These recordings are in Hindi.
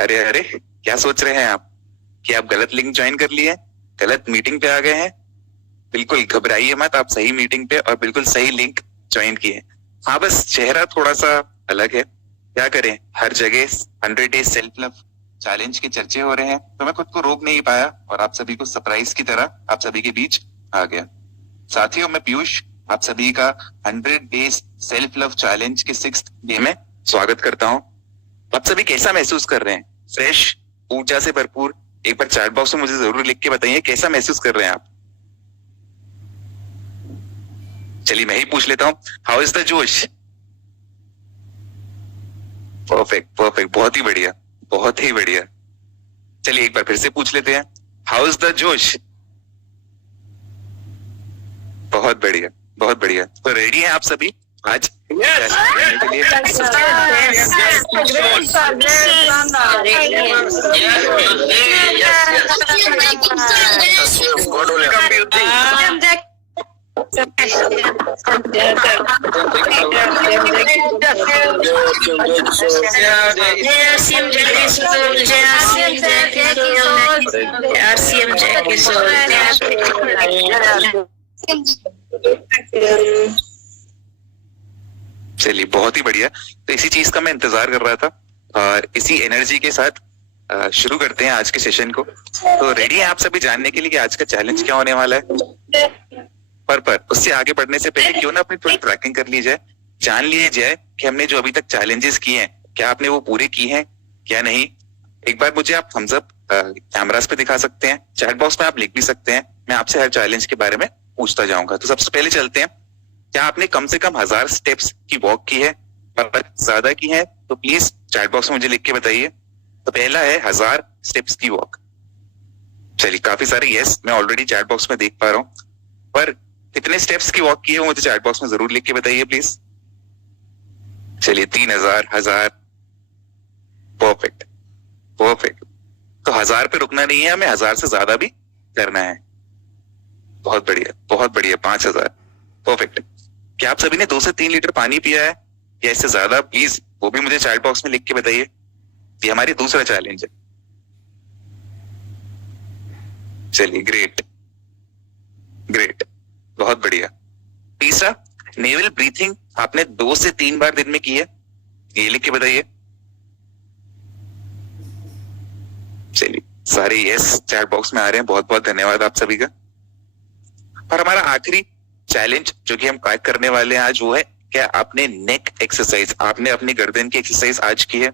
अरे अरे, क्या सोच रहे हैं आप कि आप गलत लिंक ज्वाइन कर लिए, गलत मीटिंग पे आ गए हैं? बिल्कुल घबराइए मत, आप सही मीटिंग पे और बिल्कुल सही लिंक ज्वाइन किए। हाँ, बस चेहरा थोड़ा सा अलग है, क्या करें, हर जगह 100 डेज सेल्फ लव चैलेंज के चर्चे हो रहे हैं, तो मैं खुद को रोक नहीं पाया और आप सभी को सरप्राइज की तरह आप सभी के बीच आ गया। साथियों, मैं पीयूष आप सभी का 100 डेज सेल्फ लव चैलेंज के 6th डे में स्वागत करता हूँ। आप सभी कैसा महसूस कर रहे हैं? फ्रेश, ऊर्जा से भरपूर? एक बार चैट बॉक्स में मुझे जरूर लिख के बताइए कैसा महसूस कर रहे हैं आप। चलिए मैं ही पूछ लेता हूँ, हाउ इज द जोश? परफेक्ट परफेक्ट, बहुत ही बढ़िया, बहुत ही बढ़िया। चलिए एक बार फिर से पूछ लेते हैं, हाउ इज द जोश? बहुत बढ़िया, बहुत बढ़िया। तो रेडी हैं आप सभी आज के लिए? चलिए बहुत ही बढ़िया। तो इसी चीज का मैं इंतजार कर रहा था और इसी एनर्जी के साथ शुरू करते हैं आज के सेशन को। तो रेडी हैं आप सभी जानने के लिए कि आज का चैलेंज क्या होने वाला है? पर उससे आगे बढ़ने से पहले क्यों ना अपनी थोड़ी ट्रैकिंग कर ली जाए, जान लिए जाए कि हमने जो अभी तक चैलेंजेस किए हैं क्या आपने वो पूरे किए हैं क्या नहीं। एक बार मुझे आप थम्स अप कैमरास पे दिखा सकते हैं, चैट बॉक्स में आप लिख भी सकते हैं, मैं आपसे हर चैलेंज के बारे में पूछता जाऊंगा। तो सबसे पहले चलते हैं, क्या आपने कम से कम 1000 स्टेप्स की वॉक की है? पर ज्यादा की है तो प्लीज चैट बॉक्स में मुझे लिख के बताइए। तो पहला है 1000 स्टेप्स की वॉक। चलिए काफी सारे यस मैं ऑलरेडी चैट बॉक्स में देख पा रहा हूँ, पर कितने स्टेप्स की वॉक की है मुझे चैट बॉक्स में जरूर लिख के बताइए प्लीज। चलिए 3000, 1000, परफेक्ट परफेक्ट। तो 1000 पे रुकना नहीं है, हमें 1000 से ज्यादा भी करना है। बहुत बढ़िया बहुत बढ़िया, 5000, परफेक्ट। क्या आप सभी ने 2 से 3 लीटर पानी पिया है या इससे ज्यादा? प्लीज वो भी मुझे चैट बॉक्स में लिख के बताइए। ये हमारी दूसरा चैलेंज है। चलिए ग्रेट ग्रेट, बहुत बढ़िया। तीसरा, नेवल ब्रीथिंग आपने 2 से 3 बार दिन में की है? ये लिख के बताइए। चलिए सारे यस चैट बॉक्स में आ रहे हैं, बहुत बहुत धन्यवाद आप सभी का। और हमारा आखिरी चैलेंज जो कि हम ट्रैक करने वाले हैं आज वो है, क्या आपने नेक एक्सरसाइज, आपने अपनी गर्दन की एक्सरसाइज आज की है?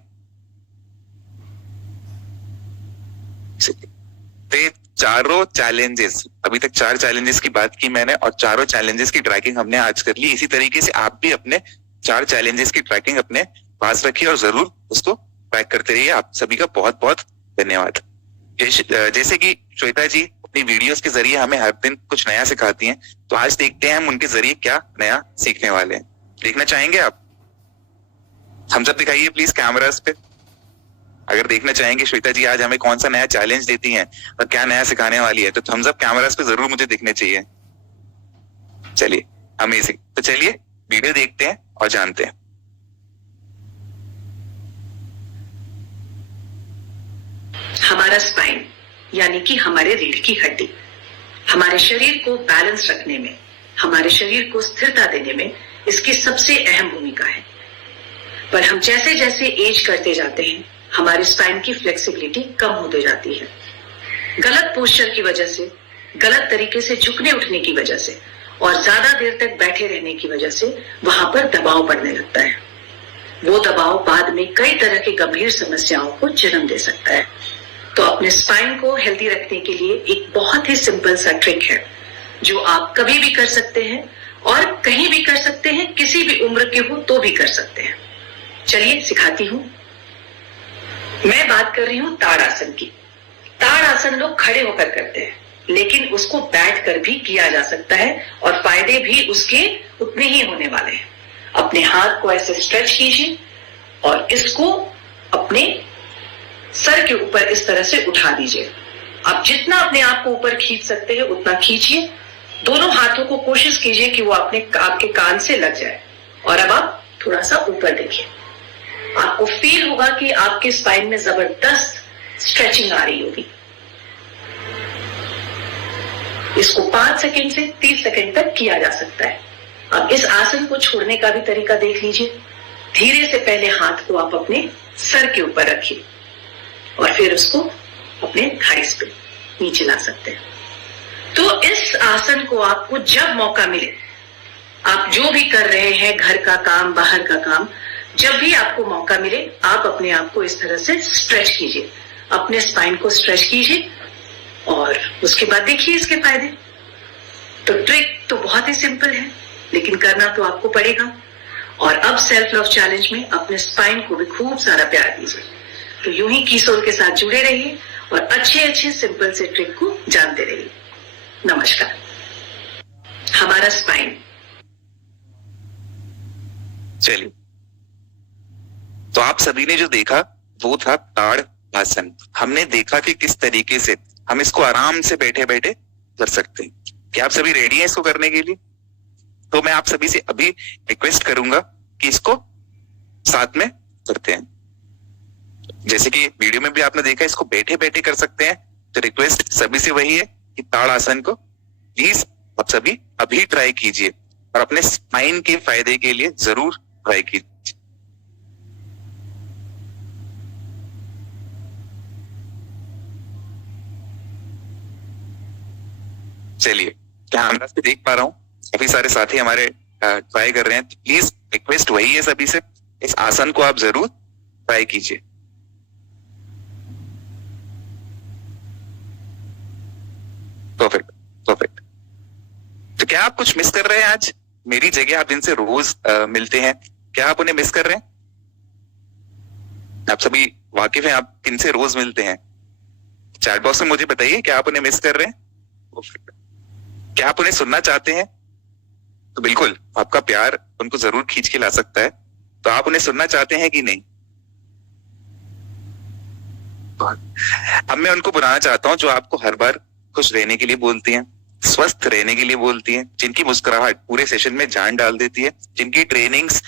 तो चारों चैलेंजेस, अभी तक 4 चैलेंजेस की बात की मैंने और चारों चैलेंजेस की ट्रैकिंग हमने आज कर ली। इसी तरीके से आप भी अपने 4 चैलेंजेस की ट्रैकिंग अपने पास रखिए और जरूर उसको ट्रैक करते रहिए। आप सभी का बहुत बहुत धन्यवाद। जैसे कि श्वेता जी अपनी वीडियोस के जरिए हमें हर दिन कुछ नया सिखाती हैं, तो आज देखते हैं हम उनके जरिए क्या नया सीखने वाले हैं। देखना चाहेंगे आप? हम सब दिखाइए प्लीज कैमरास पे, अगर देखना चाहेंगे श्वेता जी आज हमें कौन सा नया चैलेंज देती हैं और क्या नया सिखाने वाली है, तो थम्स अप कैमरास पे जरूर मुझे दिखने चाहिए। चलिए अमेजिंग। तो चलिए वीडियो देखते हैं और जानते हैं। हमारा स्पाइन यानी कि हमारे रीढ़ की हड्डी हमारे शरीर को बैलेंस रखने में, हमारे शरीर को स्थिरता देने में इसकी सबसे अहम भूमिका है। पर हम जैसे जैसे एज करते जाते हैं हमारे स्पाइन की फ्लेक्सिबिलिटी कम होते जाती है। गलत पोस्चर की वजह से, गलत तरीके से झुकने उठने की वजह से और ज्यादा देर तक बैठे रहने की वजह से वहां पर दबाव पड़ने लगता है। वो दबाव बाद में कई तरह की गंभीर समस्याओं को जन्म दे सकता है। तो अपने स्पाइन को हेल्दी रखने के लिए एक बहुत ही सिंपल सा ट्रिक है जो आप कभी भी कर सकते हैं और कहीं भी कर सकते हैं, किसी भी उम्र के हो तो भी कर सकते हैं। चलिए सिखाती हूँ। मैं बात कर रही हूँ ताड़ासन की। ताड़ासन लोग खड़े होकर करते हैं, लेकिन उसको बैठ कर भी किया जा सकता है और फायदे भी उसके उतने ही होने वाले हैं। अपने हाथ को ऐसे स्ट्रेच कीजिए और इसको अपने सर के ऊपर इस तरह से उठा दीजिए। आप जितना अपने आप को ऊपर खींच सकते हैं उतना खींचिए। दोनों हाथों को कोशिश कीजिए कि वो आपके कान से लग जाए। और अब आप थोड़ा सा ऊपर देखिए। आपको फील होगा कि आपके स्पाइन में जबरदस्त स्ट्रेचिंग आ रही होगी। इसको 5 सेकंड से 30 सेकंड तक किया जा सकता है। अब इस आसन को छोड़ने का भी तरीका देख लीजिए। धीरे से पहले हाथ को आप अपने सर के ऊपर रखिए और फिर उसको अपने थाइस पे नीचे ला सकते हैं। तो इस आसन को आपको जब मौका मिले, आप जो भी कर रहे हैं, घर का काम, बाहर का काम, जब भी आपको मौका मिले आप अपने आप को इस तरह से स्ट्रेच कीजिए, अपने स्पाइन को स्ट्रेच कीजिए और उसके बाद देखिए इसके फायदे। तो ट्रिक तो बहुत ही सिंपल है, लेकिन करना तो आपको पड़ेगा। और अब सेल्फ लव चैलेंज में अपने स्पाइन को भी खूब सारा प्यार दीजिए। तो यूं ही कीसोल के साथ जुड़े रहिए और अच्छे अच्छे सिंपल से ट्रिक को जानते रहिए। नमस्कार। हमारा स्पाइन। चलिए, तो आप सभी ने जो देखा वो था ताड़ आसन। हमने देखा कि किस तरीके से हम इसको आराम से बैठे बैठे कर सकते हैं। क्या आप सभी रेडी हैं इसको करने के लिए? तो मैं आप सभी से अभी रिक्वेस्ट करूंगा कि इसको साथ में करते हैं। जैसे कि वीडियो में भी आपने देखा इसको बैठे बैठे कर सकते हैं, तो रिक्वेस्ट सभी से वही है कि ताड़ आसन को प्लीज आप सभी अभी ट्राई कीजिए और अपने स्पाइन के फायदे के लिए जरूर ट्राई कीजिए। चलिए, कैमरा से देख पा रहा हूँ काफी सारे साथी हमारे ट्राई कर रहे हैं। प्लीज रिक्वेस्ट वही है सभी से, इस आसन को आप जरूर ट्राई कीजिए। Perfect perfect. तो क्या आप कुछ मिस कर रहे हैं आज? मेरी जगह आप जिनसे रोज मिलते हैं, क्या आप उन्हें मिस कर रहे हैं? आप सभी वाकिफ हैं आप किनसे रोज मिलते हैं? चैट बॉक्स में मुझे बताइए, क्या आप उन्हें मिस कर रहे हैं? क्या आप उन्हें सुनना चाहते हैं? तो बिल्कुल, आपका प्यार उनको जरूर खींच के ला सकता है। तो आप उन्हें सुनना चाहते हैं कि नहीं? अब मैं उनको बुलाना चाहता हूं जो आपको हर बार खुश रहने के लिए बोलती हैं, स्वस्थ रहने के लिए बोलती हैं, जिनकी मुस्कुराहट पूरे सेशन में जान डाल देती है, जिनकी ट्रेनिंग्स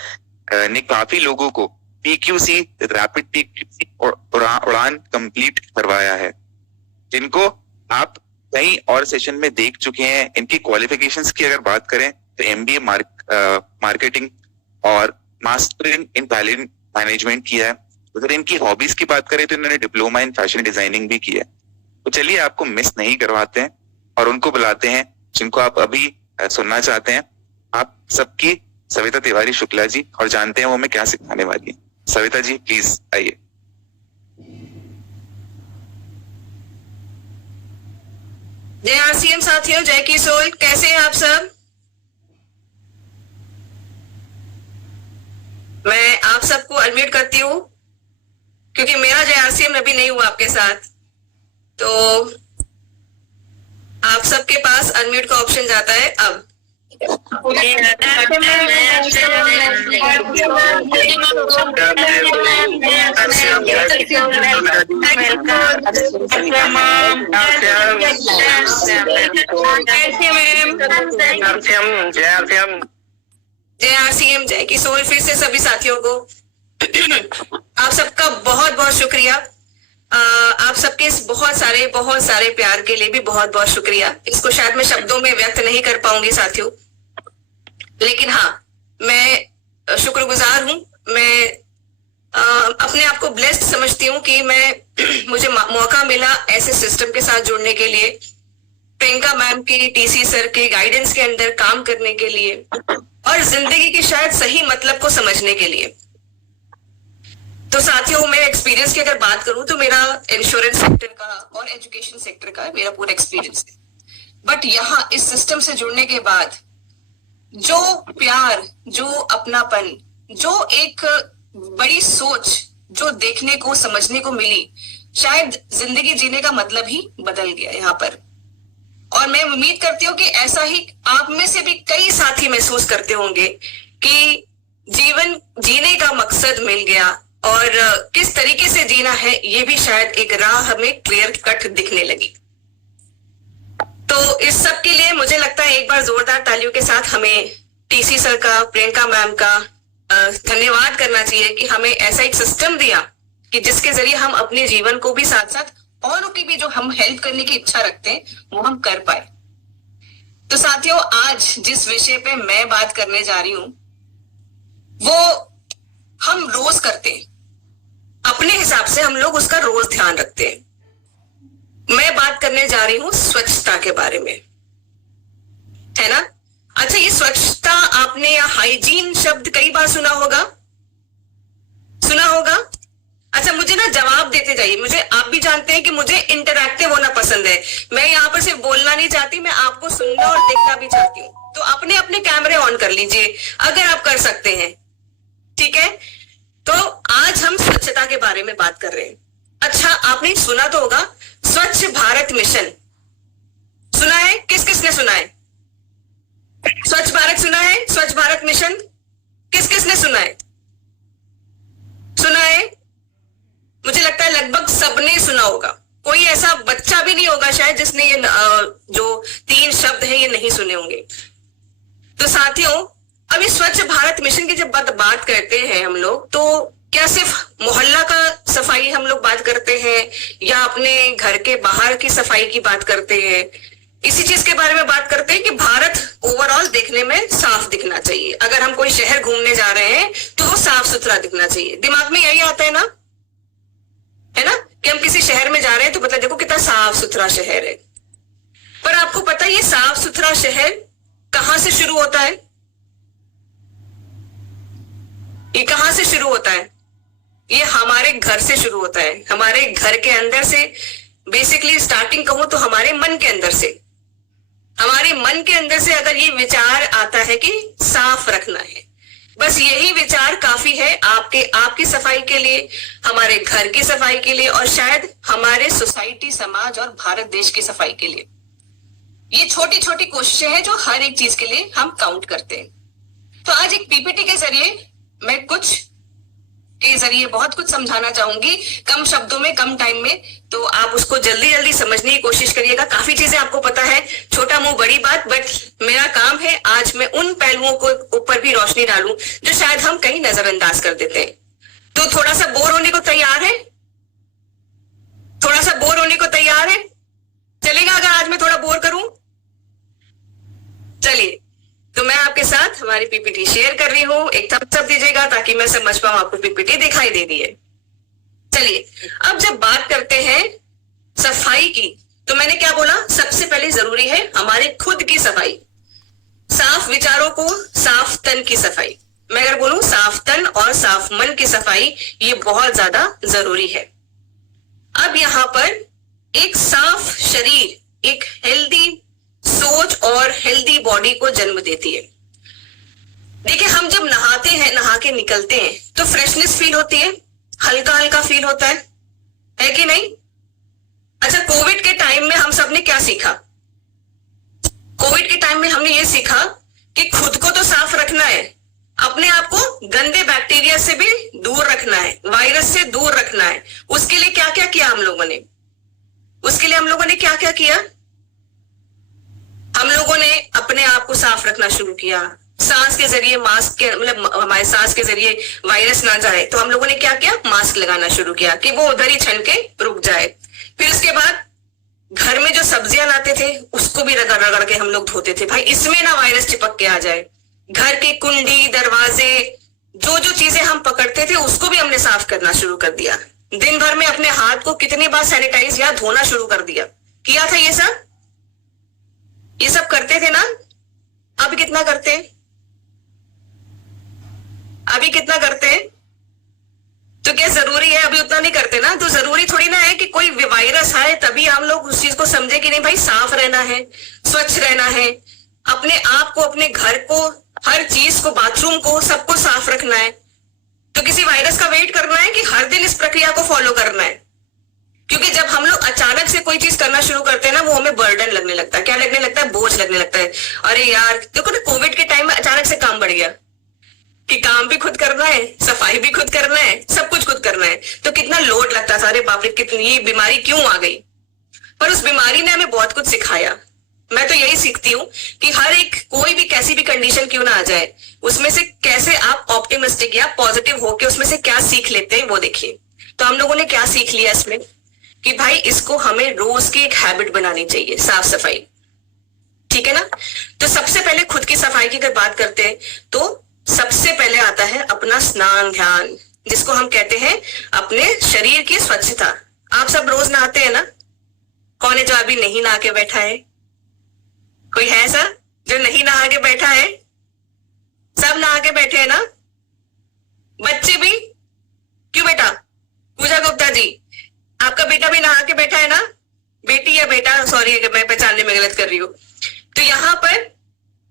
ने काफी लोगों को PQC रैपिड PQC उड़ान कंप्लीट करवाया है, जिनको आप कई और सेशन में देख चुके हैं। इनकी क्वालिफिकेशंस की अगर बात करें तो MBA मार्केटिंग और मास्टर इन टैलेंट मैनेजमेंट किया है। अगर इनकी हॉबीज की बात करें तो इन्होंने डिप्लोमा इन फैशन डिजाइनिंग भी किया है। तो चलिए, आपको मिस नहीं करवाते हैं और उनको बुलाते हैं जिनको आप अभी सुनना चाहते हैं। आप सबकी सविता तिवारी शुक्ला जी, और जानते हैं वो हमें क्या सिखाने वाली है। सविता जी प्लीज आइए। जय RCM साथियों, जय कीसोल, कैसे हैं आप सब? मैं आप सबको अनम्यूट करती हूँ क्योंकि मेरा जय RCM अभी नहीं हुआ आपके साथ। तो आप सबके पास अनम्यूट का ऑप्शन जाता है अब। जय RCM, जय कीसोल। फिर से सभी साथियों को आप सबका बहुत बहुत शुक्रिया। आप सबके इस बहुत सारे प्यार के लिए भी बहुत बहुत शुक्रिया। इसको शायद मैं शब्दों में व्यक्त नहीं कर पाऊंगी साथियों, लेकिन हाँ, मैं शुक्रगुजार हूँ। मैं अपने आप को ब्लेस्ड समझती हूँ कि मुझे मौका मिला ऐसे सिस्टम के साथ जुड़ने के लिए, प्रियंका मैम की, TC सर के गाइडेंस के अंदर काम करने के लिए और जिंदगी के शायद सही मतलब को समझने के लिए। तो साथियों, मेरे एक्सपीरियंस की अगर बात करूं तो मेरा इंश्योरेंस सेक्टर का और एजुकेशन सेक्टर का मेरा पूरा एक्सपीरियंस है। बट यहाँ इस सिस्टम से जुड़ने के बाद जो प्यार, जो अपनापन, जो एक बड़ी सोच जो देखने को समझने को मिली, शायद जिंदगी जीने का मतलब ही बदल गया यहाँ पर। और मैं उम्मीद करती हूँ कि ऐसा ही आप में से भी कई साथी महसूस करते होंगे कि जीवन जीने का मकसद मिल गया और किस तरीके से जीना है ये भी शायद एक राह हमें क्लियर कट दिखने लगी। तो इस सब के लिए मुझे लगता है एक बार जोरदार तालियों के साथ हमें TC सर का, प्रियंका मैम का, धन्यवाद करना चाहिए कि हमें ऐसा एक सिस्टम दिया कि जिसके जरिए हम अपने जीवन को भी साथ साथ औरों की भी जो हम हेल्प करने की इच्छा रखते हैं वो हम कर पाए। तो साथियों, आज जिस विषय पे मैं बात करने जा रही हूं वो हम रोज करते हैं, अपने हिसाब से हम लोग उसका रोज ध्यान रखते हैं। मैं बात करने जा रही हूं स्वच्छता के बारे में, है ना। अच्छा, ये स्वच्छता आपने या हाइजीन शब्द कई बार सुना होगा, सुना होगा। अच्छा, मुझे ना जवाब देते जाइए। मुझे, आप भी जानते हैं कि मुझे इंटरैक्टिव होना पसंद है। मैं यहाँ पर सिर्फ बोलना नहीं चाहती, मैं आपको सुनना और देखना भी चाहती हूँ। तो अपने अपने कैमरे ऑन कर लीजिए अगर आप कर सकते हैं, ठीक है। तो आज हम स्वच्छता के बारे में बात कर रहे हैं। अच्छा, आपने सुना तो होगा स्वच्छ भारत मिशन, सुना है? किस किस ने सुना है? स्वच्छ भारत सुना है? स्वच्छ भारत मिशन किस किस ने सुना है? सुना है? मुझे लगता है लगभग सबने सुना होगा। कोई ऐसा बच्चा भी नहीं होगा शायद जिसने ये जो 3 शब्द हैं ये नहीं सुने होंगे। तो साथियों, अभी स्वच्छ भारत मिशन की जब बात करते हैं हम लोग, तो क्या सिर्फ मोहल्ला का सफाई हम लोग बात करते हैं या अपने घर के बाहर की सफाई की बात करते हैं? इसी चीज के बारे में बात करते हैं कि भारत ओवरऑल देखने में साफ दिखना चाहिए। अगर हम कोई शहर घूमने जा रहे हैं तो वो साफ सुथरा दिखना चाहिए। दिमाग में यही आता है ना, है ना, कि हम किसी शहर में जा रहे हैं तो मतलब देखो कितना साफ सुथरा शहर है। पर आपको पता है ये साफ सुथरा शहर कहां से शुरू होता है? ये कहां से शुरू होता है? ये हमारे घर से शुरू होता है। हमारे घर के अंदर से, बेसिकली स्टार्टिंग कहूं तो हमारे मन के अंदर से। हमारे मन के अंदर से अगर ये विचार आता है कि साफ रखना है, बस यही विचार काफी है आपकी सफाई के लिए, हमारे घर की सफाई के लिए और शायद हमारे सोसाइटी, समाज और भारत देश की सफाई के लिए। ये छोटी छोटी कोशिशें हैं जो हर एक चीज के लिए हम काउंट करते हैं। तो आज एक पीपीटी के जरिए मैं बहुत कुछ समझाना चाहूंगी, कम शब्दों में, कम टाइम में। तो आप उसको जल्दी जल्दी समझने की कोशिश करिएगा। काफी चीजें आपको पता है, छोटा मुंह बड़ी बात, बट मेरा काम है आज मैं उन पहलुओं को ऊपर भी रोशनी डालूं जो शायद हम कहीं नजरअंदाज कर देते हैं। तो थोड़ा सा बोर होने को तैयार है? थोड़ा सा बोर होने को तैयार है? चलेगा अगर आज मैं थोड़ा बोर करूं? चलिए, तो मैं आपके साथ हमारी पीपीटी शेयर कर रही हूं। एक थम्स अप दीजिएगा ताकि मैं समझ पाऊं आपको पीपीटी दिखाई दे रही है। चलिए, अब जब बात करते हैं सफाई की, तो मैंने क्या बोला? सबसे पहले जरूरी है हमारे खुद की सफाई, साफ विचारों को, साफ तन की सफाई। मैं अगर बोलूं साफ तन और साफ मन की सफाई, ये बहुत ज्यादा जरूरी है। अब यहां पर एक साफ शरीर, एक हेल्दी सोच और हेल्दी बॉडी को जन्म देती है। देखिए, हम जब नहाते हैं, नहा के निकलते हैं तो फ्रेशनेस फील होती है, हल्का हल्का फील होता है कि नहीं? अच्छा, कोविड के टाइम में हम सबने क्या सीखा? कोविड के टाइम में हमने ये सीखा कि खुद को तो साफ रखना है, अपने आप को गंदे बैक्टीरिया से भी दूर रखना है, वायरस से दूर रखना है। उसके लिए क्या क्या किया हम लोगों ने? उसके लिए हम लोगों ने क्या क्या किया? हम लोगों ने अपने आप को साफ रखना शुरू किया। सांस के जरिए मास्क के, मतलब हमारे सांस के जरिए वायरस ना जाए, तो हम लोगों ने क्या किया? मास्क लगाना शुरू किया कि वो उधर ही छन के रुक जाए। फिर उसके बाद घर में जो सब्जियां लाते थे उसको भी रगड़ रगड़ के हम लोग धोते थे, भाई इसमें ना वायरस चिपक के आ जाए। घर के कुंडी, दरवाजे, जो जो चीजें हम पकड़ते थे उसको भी हमने साफ करना शुरू कर दिया। दिन भर में अपने हाथ को कितनी बार सैनिटाइज या धोना शुरू कर दिया, किया था ये सब करते थे ना। अब कितना करते हैं? अभी कितना करते हैं? तो क्या जरूरी है? अभी उतना नहीं करते ना। तो जरूरी थोड़ी ना है कि कोई वायरस आए तभी हम लोग उस चीज को समझे कि नहीं भाई साफ रहना है, स्वच्छ रहना है, अपने आप को, अपने घर को, हर चीज को, बाथरूम को, सबको साफ रखना है। तो किसी वायरस का वेट करना है कि हर दिन इस प्रक्रिया को फॉलो करना है? क्योंकि जब हम लोग अचानक से कोई चीज करना शुरू करते हैं ना, वो हमें बर्डन लगने लगता है। क्या लगने लगता है? बोझ लगने लगता है। अरे यार, देखो ना, कोविड के टाइम में अचानक से काम बढ़ गया कि काम भी खुद करना है, सफाई भी खुद करना है, सब कुछ खुद करना है। तो कितना लोड लगता था, अरे बाप रे, कितनी ये बीमारी क्यों आ गई। पर उस बीमारी ने हमें बहुत कुछ सिखाया। मैं तो यही सीखती हूँ कि हर एक कोई भी कैसी भी कंडीशन क्यों ना आ जाए, उसमें से कैसे आप ऑप्टिमिस्टिक या पॉजिटिव होके उसमें से क्या सीख लेते हैं वो देखिए। तो हम लोगों ने क्या सीख लिया इसमें कि भाई इसको हमें रोज की एक हैबिट बनानी चाहिए, साफ सफाई, ठीक है ना। तो सबसे पहले खुद की सफाई की अगर बात करते हैं तो सबसे पहले आता है अपना स्नान ध्यान, जिसको हम कहते हैं अपने शरीर की स्वच्छता। आप सब रोज नहाते हैं ना? कौन है जो अभी नहीं नहा के बैठा है? कोई है ऐसा जो नहीं नहा के बैठा है? सब नहा के बैठे हैं ना? बच्चे भी? क्यों बेटा? पूजा गुप्ता जी, आपका बेटा भी नहा के बैठा है ना? बेटी या बेटा, सॉरी अगर मैं पहचानने में गलत कर रही हूँ। तो यहाँ पर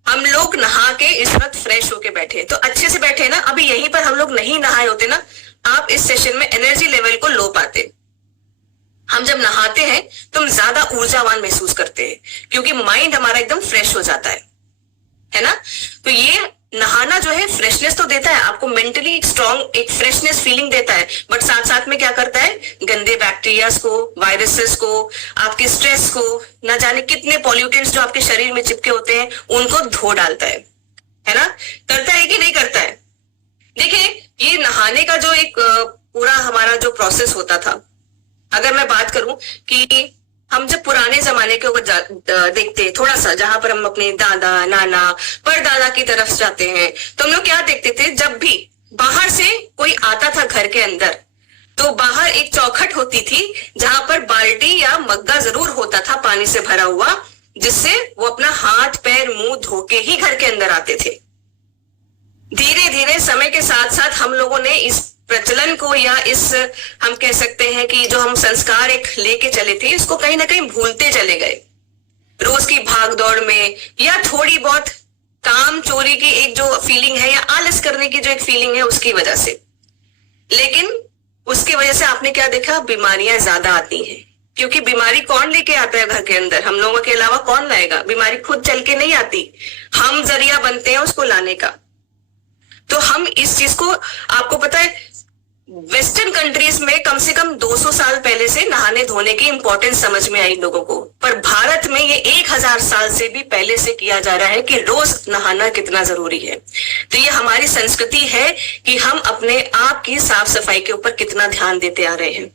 हम लोग नहा के इस वक्त फ्रेश होके बैठे हैं, तो अच्छे से बैठे हैं ना। अभी यहीं पर हम लोग नहीं नहाए होते ना, आप इस सेशन में एनर्जी लेवल को लो पाते। हम जब नहाते हैं तो हम ज्यादा ऊर्जावान महसूस करते हैं, क्योंकि माइंड हमारा एकदम फ्रेश हो जाता है ना। तो ये नहाना जो है फ्रेशनेस तो देता है आपको, मेंटली स्ट्रॉन्ग एक फ्रेशनेस फीलिंग देता है, बट साथ साथ में क्या करता है, गंदे बैक्टीरियाज को, वायरसेस को, आपके स्ट्रेस को, ना जाने कितने पॉल्यूटेंट्स जो आपके शरीर में चिपके होते हैं उनको धो डालता है ना। करता है कि नहीं करता है? देखिए, ये नहाने का जो एक पूरा हमारा जो प्रोसेस होता था, अगर मैं बात करूं कि हम जब पुराने जमाने के ऊपर देखते हैं थोड़ा सा, जहां पर हम अपने दादा नाना परदादा की तरफ जाते हैं, तो हम लोग क्या देखते थे, जब भी बाहर से कोई आता था घर के अंदर तो बाहर एक चौखट होती थी जहां पर बाल्टी या मग्गा जरूर होता था पानी से भरा हुआ, जिससे वो अपना हाथ पैर मुंह धो के ही घर के अंदर आते थे। धीरे धीरे समय के साथ साथ हम लोगों ने इस प्रचलन को या इस हम कह सकते हैं कि जो हम संस्कार एक लेके चले थे, इसको कहीं ना कहीं भूलते चले गए रोज की भाग दौड़ में, या थोड़ी बहुत काम चोरी की एक जो फीलिंग है या आलस करने की जो एक फीलिंग है उसकी वजह से। लेकिन उसकी वजह से आपने क्या देखा, बीमारियां ज्यादा आती हैं, क्योंकि बीमारी कौन लेके आता है घर के अंदर? हम लोगों के अलावा कौन लाएगा? बीमारी खुद चल के नहीं आती, हम जरिया बनते हैं उसको लाने का। तो हम इस चीज को, आपको पता है वेस्टर्न कंट्रीज में कम से कम 200 साल पहले से नहाने धोने की इंपॉर्टेंस समझ में आई लोगों को, पर भारत में ये 1000 साल से भी पहले से किया जा रहा है कि रोज नहाना कितना जरूरी है। तो ये हमारी संस्कृति है कि हम अपने आप की साफ सफाई के ऊपर कितना ध्यान देते आ रहे हैं।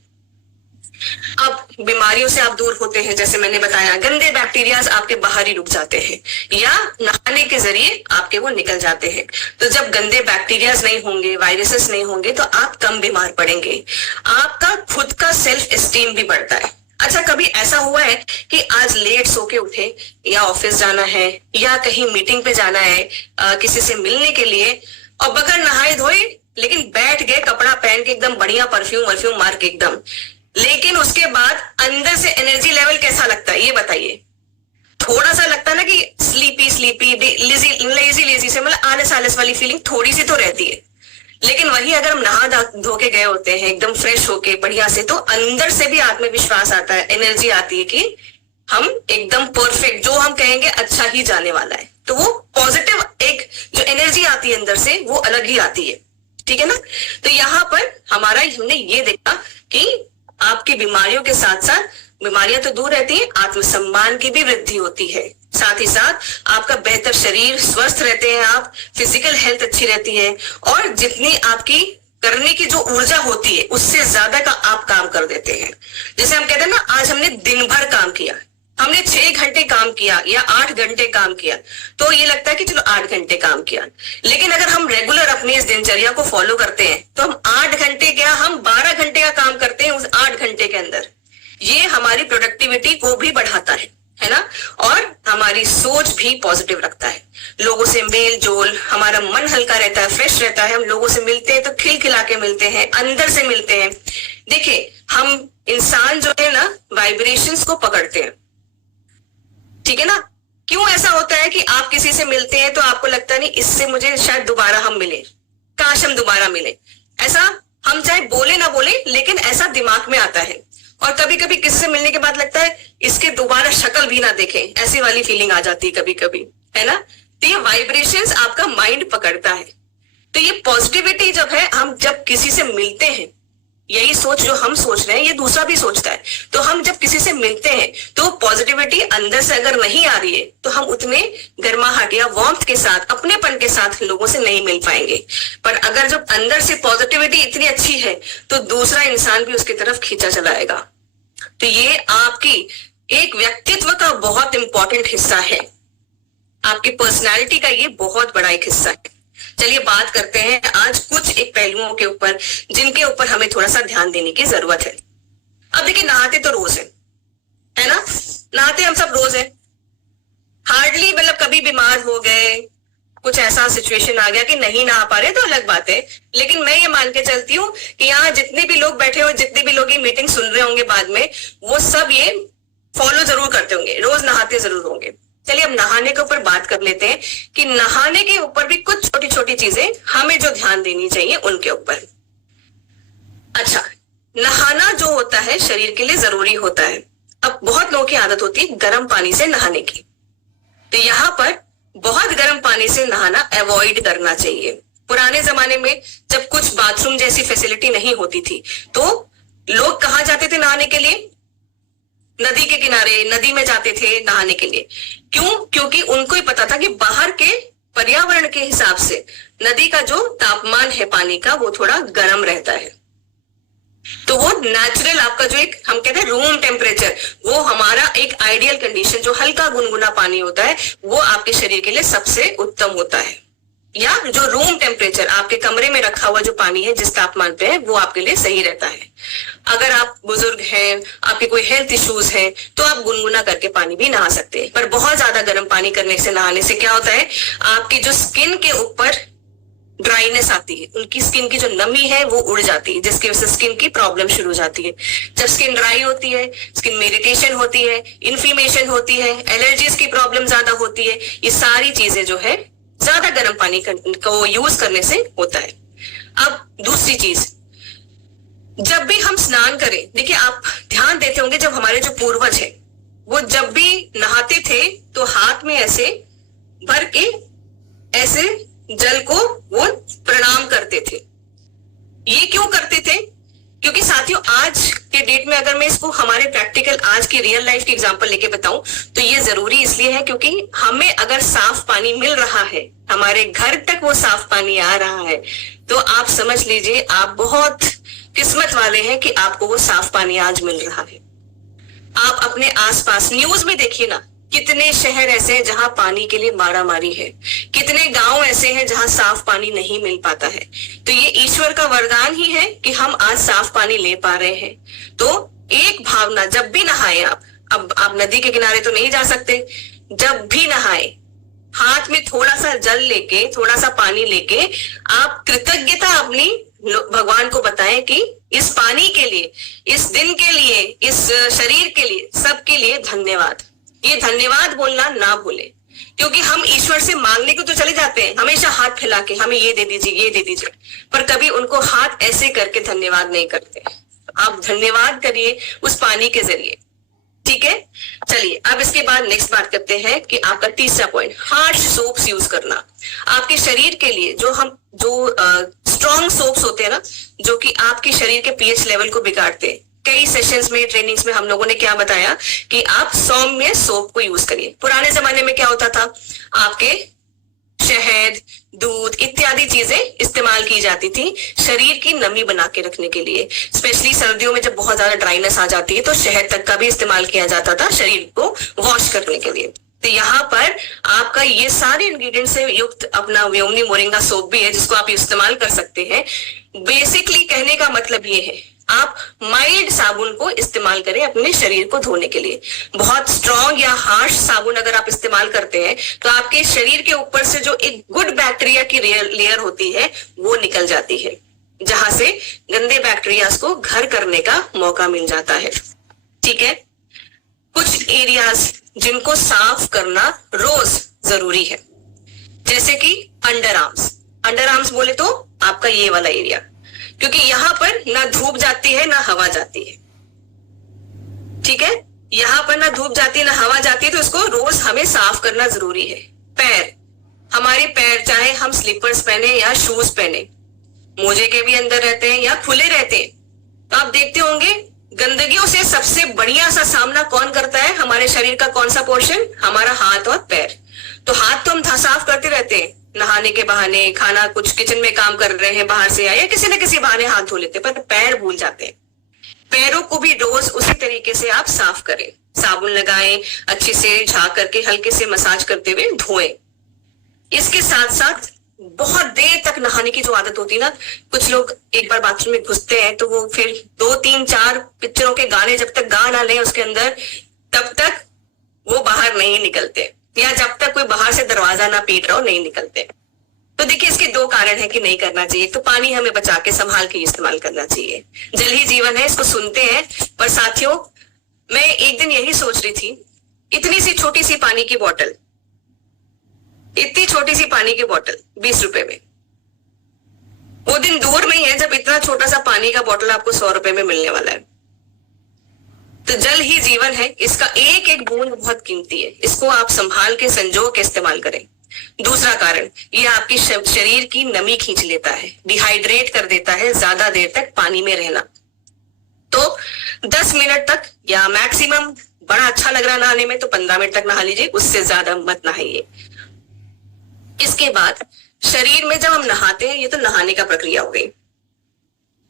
अब बीमारियों से आप दूर होते हैं, जैसे मैंने बताया, गंदे बैक्टीरियाज आपके बाहर ही रुक जाते हैं या नहाने के जरिए आपके वो निकल जाते हैं। तो जब गंदे बैक्टीरियाज नहीं होंगे, वायरसेस नहीं होंगे, तो आप कम बीमार पड़ेंगे, आपका खुद का सेल्फ एस्टीम भी बढ़ता है। अच्छा, कभी ऐसा हुआ है कि आज लेट सो के उठे, या ऑफिस जाना है या कहीं मीटिंग पे जाना है किसी से मिलने के लिए, और बगैर नहाए धोए लेकिन बैठ गए कपड़ा पहन के एकदम बढ़िया परफ्यूम मार के एकदम, लेकिन उसके बाद अंदर से एनर्जी लेवल कैसा लगता है ये बताइए? थोड़ा सा लगता है ना कि स्लीपी लेजी से, मतलब आलस वाली फीलिंग थोड़ी सी तो रहती है। लेकिन वही अगर हम नहा धो के गए होते हैं एकदम फ्रेश होके बढ़िया से, तो अंदर से भी आत्मविश्वास आता है, एनर्जी आती है कि हम एकदम परफेक्ट, जो हम कहेंगे अच्छा ही जाने वाला है। तो वो पॉजिटिव एक जो एनर्जी आती है अंदर से, वो अलग ही आती है, ठीक है ना। तो यहाँ पर हमने ये देखा कि आपकी बीमारियों के साथ साथ बीमारियां तो दूर रहती हैं, आत्मसम्मान की भी वृद्धि होती है, साथ ही साथ आपका बेहतर शरीर, स्वस्थ रहते हैं आप, फिजिकल हेल्थ अच्छी रहती है, और जितनी आपकी करने की जो ऊर्जा होती है उससे ज्यादा का आप काम कर देते हैं। जैसे हम कहते हैं ना, आज हमने दिन भर काम किया, हमने 6 घंटे काम किया या 8 घंटे काम किया, तो ये लगता है कि चलो 8 घंटे काम किया। लेकिन अगर हम रेगुलर अपनी इस दिनचर्या को फॉलो करते हैं तो हम 8 घंटे क्या, हम 12 घंटे का काम करते हैं उस 8 घंटे के अंदर। ये हमारी प्रोडक्टिविटी को भी बढ़ाता है ना, और हमारी सोच भी पॉजिटिव रखता है। लोगों से मेल जोल, हमारा मन हल्का रहता है, फ्रेश रहता है। हम लोगों से मिलते हैं तो खिलखिला के मिलते हैं, अंदर से मिलते हैं। देखिए, हम इंसान जो है ना वाइब्रेशंस को पकड़ते हैं, ठीक है ना। क्यों ऐसा होता है कि आप किसी से मिलते हैं तो आपको लगता नहीं इससे मुझे शायद दोबारा हम मिले, काश हम दोबारा मिले, ऐसा हम चाहे बोले ना बोले लेकिन ऐसा दिमाग में आता है। और कभी कभी किसी से मिलने के बाद लगता है इसके दोबारा शक्ल भी ना देखें, ऐसी वाली फीलिंग आ जाती है कभी कभी, है ना। तो ये वाइब्रेशंस आपका माइंड पकड़ता है। तो ये पॉजिटिविटी जब है, हम जब किसी से मिलते हैं यही सोच जो हम सोच रहे हैं ये दूसरा भी सोचता है। तो हम जब किसी से मिलते हैं तो पॉजिटिविटी अंदर से अगर नहीं आ रही है तो हम उतने गर्माहट या वार्मथ के साथ, अपनेपन के साथ लोगों से नहीं मिल पाएंगे। पर अगर जब अंदर से पॉजिटिविटी इतनी अच्छी है तो दूसरा इंसान भी उसकी तरफ खींचा चलाएगा। तो ये आपकी एक व्यक्तित्व का बहुत इंपॉर्टेंट हिस्सा है, आपकी पर्सनैलिटी का ये बहुत बड़ा एक हिस्सा है। चलिए बात करते हैं आज कुछ एक पहलुओं के ऊपर जिनके ऊपर हमें थोड़ा सा ध्यान देने की जरूरत है। अब देखिए, नहाते तो रोज है ना, नहाते हम सब रोज है। हार्डली मतलब कभी बीमार हो गए, कुछ ऐसा सिचुएशन आ गया कि नहीं नहा पा रहे तो अलग बात है। लेकिन मैं ये मान के चलती हूँ कि यहाँ जितने भी लोग बैठे हुए, जितने भी लोग ये मीटिंग सुन रहे होंगे बाद में, वो सब ये फॉलो जरूर करते होंगे, रोज नहाते जरूर होंगे। चलिए अब नहाने के ऊपर बात कर लेते हैं कि नहाने के ऊपर भी कुछ छोटी छोटी चीजें हमें जो ध्यान देनी चाहिए उनके ऊपर। अच्छा, नहाना जो होता है शरीर के लिए जरूरी होता है। अब बहुत लोगों की आदत होती है गर्म पानी से नहाने की, तो यहाँ पर बहुत गर्म पानी से नहाना अवॉइड करना चाहिए। पुराने जमाने में जब कुछ बाथरूम जैसी फैसिलिटी नहीं होती थी तो लोग कहाँ जाते थे नहाने के लिए? नदी के किनारे, नदी में जाते थे नहाने के लिए। क्यों? क्योंकि उनको ही पता था कि बाहर के पर्यावरण के हिसाब से नदी का जो तापमान है पानी का वो थोड़ा गर्म रहता है। तो वो नेचुरल आपका जो एक हम कहते हैं रूम टेम्परेचर, वो हमारा एक आइडियल कंडीशन जो हल्का गुनगुना पानी होता है वो आपके शरीर के लिए सबसे उत्तम होता है। या जो रूम टेम्परेचर आपके कमरे में रखा हुआ जो पानी है जिस तापमान पे है वो आपके लिए सही रहता है। अगर आप बुजुर्ग हैं, आपके कोई हेल्थ इश्यूज हैं, तो आप गुनगुना करके पानी भी नहा सकते हैं। पर बहुत ज्यादा गर्म पानी करने से नहाने से क्या होता है, आपकी जो स्किन के ऊपर ड्राइनेस आती है, उनकी स्किन की जो नमी है वो उड़ जाती है, जिसकी वजह से स्किन की प्रॉब्लम शुरू हो जाती है। जब स्किन ड्राई होती है, स्किन में इरिटेशन होती है, इन्फ्लेमेशन होती है, एलर्जीज की प्रॉब्लम ज्यादा होती है। ये सारी चीजें जो है ज्यादा गर्म पानी को यूज करने से होता है। अब दूसरी चीज, जब भी हम स्नान करें, देखिए आप ध्यान देते होंगे जब हमारे जो पूर्वज है वो जब भी नहाते थे तो हाथ में ऐसे भर के ऐसे जल को वो प्रणाम करते थे। ये क्यों करते थे? क्योंकि साथियों आज के डेट में अगर मैं इसको हमारे प्रैक्टिकल आज की रियल लाइफ की एग्जांपल लेके बताऊं तो ये जरूरी इसलिए है क्योंकि हमें अगर साफ पानी मिल रहा है, हमारे घर तक वो साफ पानी आ रहा है, तो आप समझ लीजिए आप बहुत किस्मत वाले हैं कि आपको वो साफ पानी आज मिल रहा है। आप अपने आसपास न्यूज में देखिए ना, कितने शहर ऐसे हैं जहां पानी के लिए मारामारी है, कितने गांव ऐसे हैं जहां साफ पानी नहीं मिल पाता है। तो ये ईश्वर का वरदान ही है कि हम आज साफ पानी ले पा रहे हैं। तो एक भावना, जब भी नहाए अब आप नदी के किनारे तो नहीं जा सकते, जब भी नहाए हाथ में थोड़ा सा जल लेके, थोड़ा सा पानी लेके आप कृतज्ञता अपनी भगवान को बताएं कि इस पानी के लिए, इस दिन के लिए, इस शरीर के लिए, सबके लिए धन्यवाद। ये धन्यवाद बोलना ना भूले, क्योंकि हम ईश्वर से मांगने को तो चले जाते हैं हमेशा हाथ फैला के, हमें ये दे दीजिए, ये दे दीजिए, पर कभी उनको हाथ ऐसे करके धन्यवाद नहीं करते। आप धन्यवाद करिए उस पानी के जरिए, ठीक है। चलिए अब इसके बाद नेक्स्ट बात करते हैं कि आपका तीसरा पॉइंट, हार्श सोप्स यूज करना। आपके शरीर के लिए जो स्ट्रॉन्ग सोप्स होते हैं ना, जो कि आपके शरीर के पीएच लेवल को बिगाड़ते हैं। कई सेशंस में, ट्रेनिंग्स में हम लोगों ने क्या बताया कि आप सौम्य सोप को यूज करिए। पुराने जमाने में क्या होता था, आपके शहद, दूध इत्यादि चीजें इस्तेमाल की जाती थी शरीर की नमी बना के रखने के लिए। स्पेशली सर्दियों में जब बहुत ज्यादा ड्राइनेस आ जाती है तो शहद तक का भी इस्तेमाल किया जाता था शरीर को वॉश करने के लिए। तो यहाँ पर आपका ये सारे इंग्रेडिएंट से युक्त अपना व्योमनी मोरिंगा सोप भी है जिसको आप इस्तेमाल कर सकते हैं। बेसिकली कहने का मतलब ये है, आप माइल्ड साबुन को इस्तेमाल करें अपने शरीर को धोने के लिए। बहुत स्ट्रॉन्ग या हार्श साबुन अगर आप इस्तेमाल करते हैं तो आपके शरीर के ऊपर से जो एक गुड बैक्टीरिया की लेयर होती है वो निकल जाती है, जहां से गंदे बैक्टीरिया को घर करने का मौका मिल जाता है, ठीक है। कुछ एरियाज जिनको साफ करना रोज जरूरी है, जैसे कि अंडर आर्म्स बोले तो आपका ये वाला एरिया, क्योंकि यहां पर ना धूप जाती है ना हवा जाती है, ठीक है। यहां पर ना धूप जाती है ना हवा जाती है, तो इसको रोज हमें साफ करना जरूरी है। पैर, हमारे पैर चाहे हम स्लीपर्स पहने या शूज पहने, मोजे के भी अंदर रहते हैं या खुले रहते हैं, तो आप देखते होंगे गंदगियों से सबसे बढ़िया सा सामना कौन करता है? हमारे शरीर का कौन सा पोर्शन? हमारा हाथ और पैर। तो हाथ तो हम साफ करते रहते हैं, नहाने के बहाने, खाना कुछ किचन में काम कर रहे हैं बाहर से आए या किसी न किसी बहाने हाथ धो लेते हैं, पर पैर भूल जाते हैं। पैरों को भी रोज उसी तरीके से आप साफ करें, साबुन लगाएं, अच्छे से झाग करके हल्के से मसाज करते हुए धोएं। इसके साथ साथ बहुत देर तक नहाने की जो आदत होती है ना, कुछ लोग एक बार बाथरूम में घुसते हैं तो वो फिर 2, 3, 4 पिक्चरों के गाने जब तक गा ना लें उसके अंदर, तब तक वो बाहर नहीं निकलते, या जब तक कोई बाहर से दरवाजा ना पीट रहा हो नहीं निकलते। तो देखिए इसके 2 कारण है कि नहीं करना चाहिए। तो पानी हमें बचा के संभाल के इस्तेमाल करना चाहिए, जल ही जीवन है, इसको सुनते हैं। पर साथियों, मैं एक दिन यही सोच रही थी, इतनी सी छोटी सी पानी की बोतल, इतनी छोटी सी पानी की बोतल 20 रुपए में, वो दिन दूर नहीं है जब इतना छोटा सा पानी का बोतल आपको 100 रुपए में मिलने वाला है। तो जल ही जीवन है, इसका एक एक बूंद बहुत कीमती है, इसको आप संभाल के संजो के इस्तेमाल करें। दूसरा कारण, ये आपके शरीर की नमी खींच लेता है, डिहाइड्रेट कर देता है ज्यादा देर तक पानी में रहना। तो 10 मिनट तक, या मैक्सिमम बड़ा अच्छा लग रहा नहाने में तो 15 मिनट तक नहा लीजिए, उससे ज्यादा मत नहाइए। इसके बाद शरीर में जब हम नहाते हैं, ये तो नहाने का प्रक्रिया हो गई।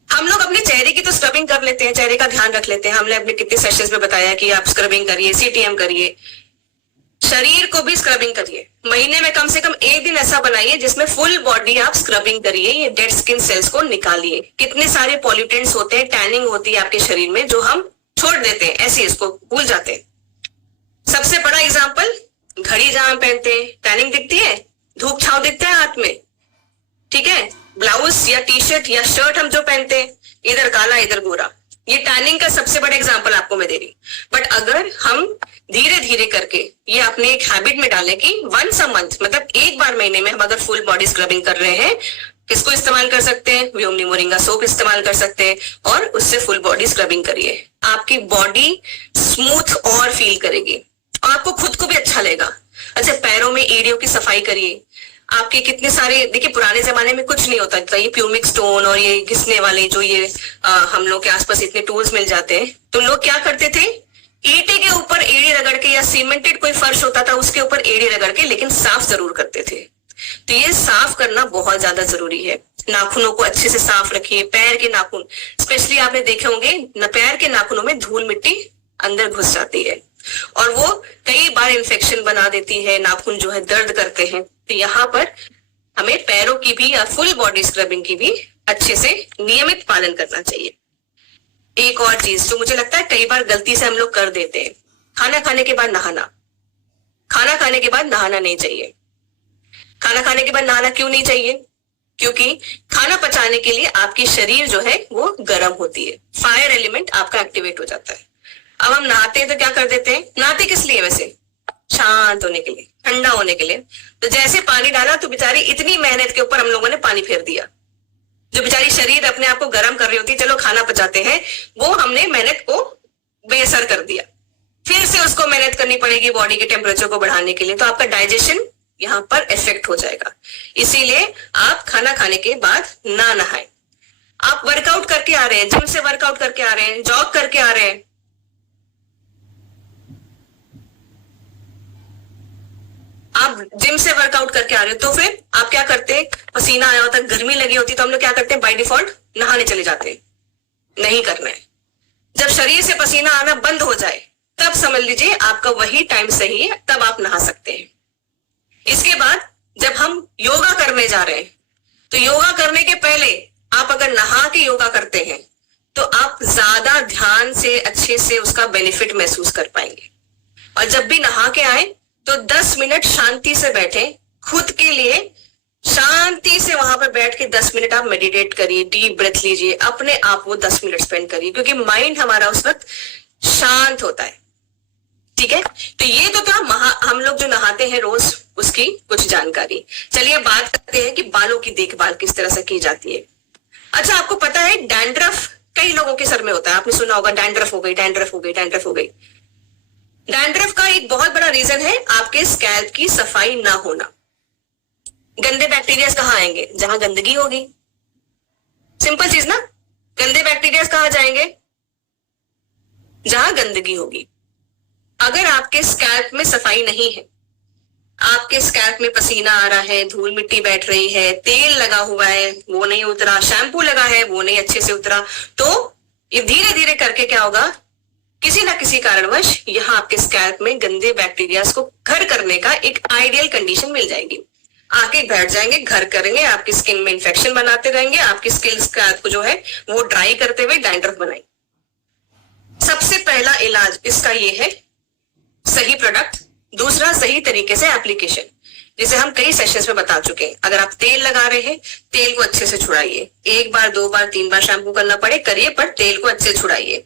हम लोग अपने चेहरे की तो स्क्रबिंग कर लेते हैं, चेहरे का ध्यान रख लेते हैं। हमने अपने कितने सेशंस में बताया कि आप स्क्रबिंग करिए, सीटीएम करिए, शरीर को भी स्क्रबिंग करिए। महीने में कम से कम एक दिन ऐसा बनाइए जिसमें फुल बॉडी आप स्क्रबिंग करिए, ये डेड स्किन सेल्स को निकालिए। कितने सारे पॉल्यूटेंट्स होते हैं, टैनिंग होती है आपके शरीर में, जो हम छोड़ देते हैं, ऐसे इसको भूल जाते हैं। सबसे बड़ा एग्जाम्पल, घड़ी जहां हम पहनते हैं, टैनिंग दिखती है, धूप छाव दिखता है हाथ में, ठीक है। ब्लाउज या टी शर्ट या शर्ट हम जो पहनते हैं, इधर काला इधर गोरा, ये टैनिंग का सबसे बड़ा एग्जांपल आपको मैं दे रही। बट अगर हम धीरे धीरे करके ये अपने एक हैबिट में डालें कि वंस अ मंथ, मतलब एक बार महीने में हम अगर फुल बॉडी स्क्रबिंग कर रहे हैं, किसको इस्तेमाल कर सकते हैं? व्योमनी मोरिंगा सोप इस्तेमाल कर सकते हैं, और उससे फुल बॉडी स्क्रबिंग करिए। आपकी बॉडी स्मूथ और फील करेगी, और आपको खुद को भी अच्छा लगेगा। अच्छा, पैरों में एड़ियों की सफाई करिए। आपके कितने सारे, देखिए पुराने जमाने में कुछ नहीं होता था, ये प्यूमिक स्टोन और ये घिसने वाले जो ये हम लोग के आसपास इतने टूल्स मिल जाते हैं, तो लोग क्या करते थे, ईंटे के ऊपर एड़ी रगड़ के, या सीमेंटेड कोई फर्श होता था उसके ऊपर एड़ी रगड़ के, लेकिन साफ जरूर करते थे। तो ये साफ करना बहुत ज्यादा जरूरी है। नाखूनों को अच्छे से साफ रखिए। पैर के नाखून स्पेशली आपने देखे होंगे, पैर के नाखूनों में धूल मिट्टी अंदर घुस जाती है और वो कई बार इन्फेक्शन बना देती है, नाखून जो है दर्द करते हैं। तो यहाँ पर हमें पैरों की भी या फुल बॉडी स्क्रबिंग की भी अच्छे से नियमित पालन करना चाहिए। एक और चीज जो मुझे लगता है कई बार गलती से हम लोग कर देते हैं, खाना खाने के बाद नहाना। खाना खाने के बाद नहाना नहीं चाहिए। खाना खाने के बाद नहाना क्यों नहीं चाहिए? क्योंकि खाना पचाने के लिए आपकी शरीर जो है वो गर्म होती है, फायर एलिमेंट आपका एक्टिवेट हो जाता है। अब हम नहाते हैं तो क्या कर देते हैं, नहाते किस लिए वैसे? शांत होने के लिए, ठंडा होने के लिए। तो जैसे पानी डाला तो बेचारी इतनी मेहनत के ऊपर हम लोगों ने पानी फेर दिया। जो बेचारी शरीर अपने आप को गर्म कर रही होती है, चलो खाना पचाते हैं, वो हमने मेहनत को बेअसर कर दिया। फिर से उसको मेहनत करनी पड़ेगी बॉडी के टेम्परेचर को बढ़ाने के लिए, तो आपका डाइजेशन यहाँ पर इफेक्ट हो जाएगा। इसीलिए आप खाना खाने के बाद ना नहाएं। आप वर्कआउट करके आ रहे हैं, जिम से वर्कआउट करके आ रहे हैं, जॉग करके आ रहे हैं, आप जिम से वर्कआउट करके आ रहे हो, तो फिर आप क्या करते हैं, पसीना आया होता है, गर्मी लगी होती है, तो हम लोग क्या करते हैं, बाय डिफॉल्ट नहाने चले जाते हैं। नहीं करना है। जब शरीर से पसीना आना बंद हो जाए तब समझ लीजिए आपका वही टाइम सही है, तब आप नहा सकते हैं। इसके बाद जब हम योगा करने जा रहे हैं, तो योगा करने के पहले आप अगर नहा के योगा करते हैं तो आप ज्यादा ध्यान से अच्छे से उसका बेनिफिट महसूस कर पाएंगे। और जब भी नहा के आए तो 10 मिनट शांति से बैठे, खुद के लिए शांति से वहां पर बैठ के 10 मिनट आप मेडिटेट करिए, डीप ब्रेथ लीजिए, अपने आप वो 10 मिनट स्पेंड करिए, क्योंकि माइंड हमारा उस वक्त शांत होता है। ठीक है, तो ये तो था हम लोग जो नहाते हैं रोज उसकी कुछ जानकारी। चलिए बात करते हैं कि बालों की देखभाल किस तरह से की जाती है। अच्छा, आपको पता है डैंड्रफ कई लोगों के सर में होता है, आपने सुना होगा डैंड्रफ हो गई, डैंड्रफ हो गई, डैंड्रफ हो गई। डैंड्रफ का एक बहुत बड़ा रीजन है आपके स्कैल्प की सफाई ना होना। गंदे बैक्टीरिया कहाँ आएंगे? जहां गंदगी होगी। सिंपल चीज ना, गंदे बैक्टीरिया कहाँ जाएंगे? जहां गंदगी होगी। अगर आपके स्कैल्प में सफाई नहीं है, आपके स्कैल्प में पसीना आ रहा है, धूल मिट्टी बैठ रही है, तेल लगा हुआ है वो नहीं उतरा, शैम्पू लगा है वो नहीं अच्छे से उतरा, तो ये धीरे धीरे करके क्या होगा, किसी ना किसी कारणवश यहाँ आपके स्कैल्प में गंदे बैक्टीरियाज को घर करने का एक आइडियल कंडीशन मिल जाएगी। आके बैठ जाएंगे, घर करेंगे, आपकी स्किन में इंफेक्शन बनाते रहेंगे, आपकी स्किन स्कैल्प को जो है वो ड्राई करते हुए डैंड्रफ बनाएंगे। सबसे पहला इलाज इसका ये है सही प्रोडक्ट, दूसरा सही तरीके से एप्लीकेशन, जिसे हम कई सेशंस में बता चुके हैं। अगर आप तेल लगा रहे हैं, तेल को अच्छे से छुड़ाइए, 1 बार 2 बार 3 बार शैम्पू करना पड़े करिए, पर तेल को अच्छे से छुड़ाइए।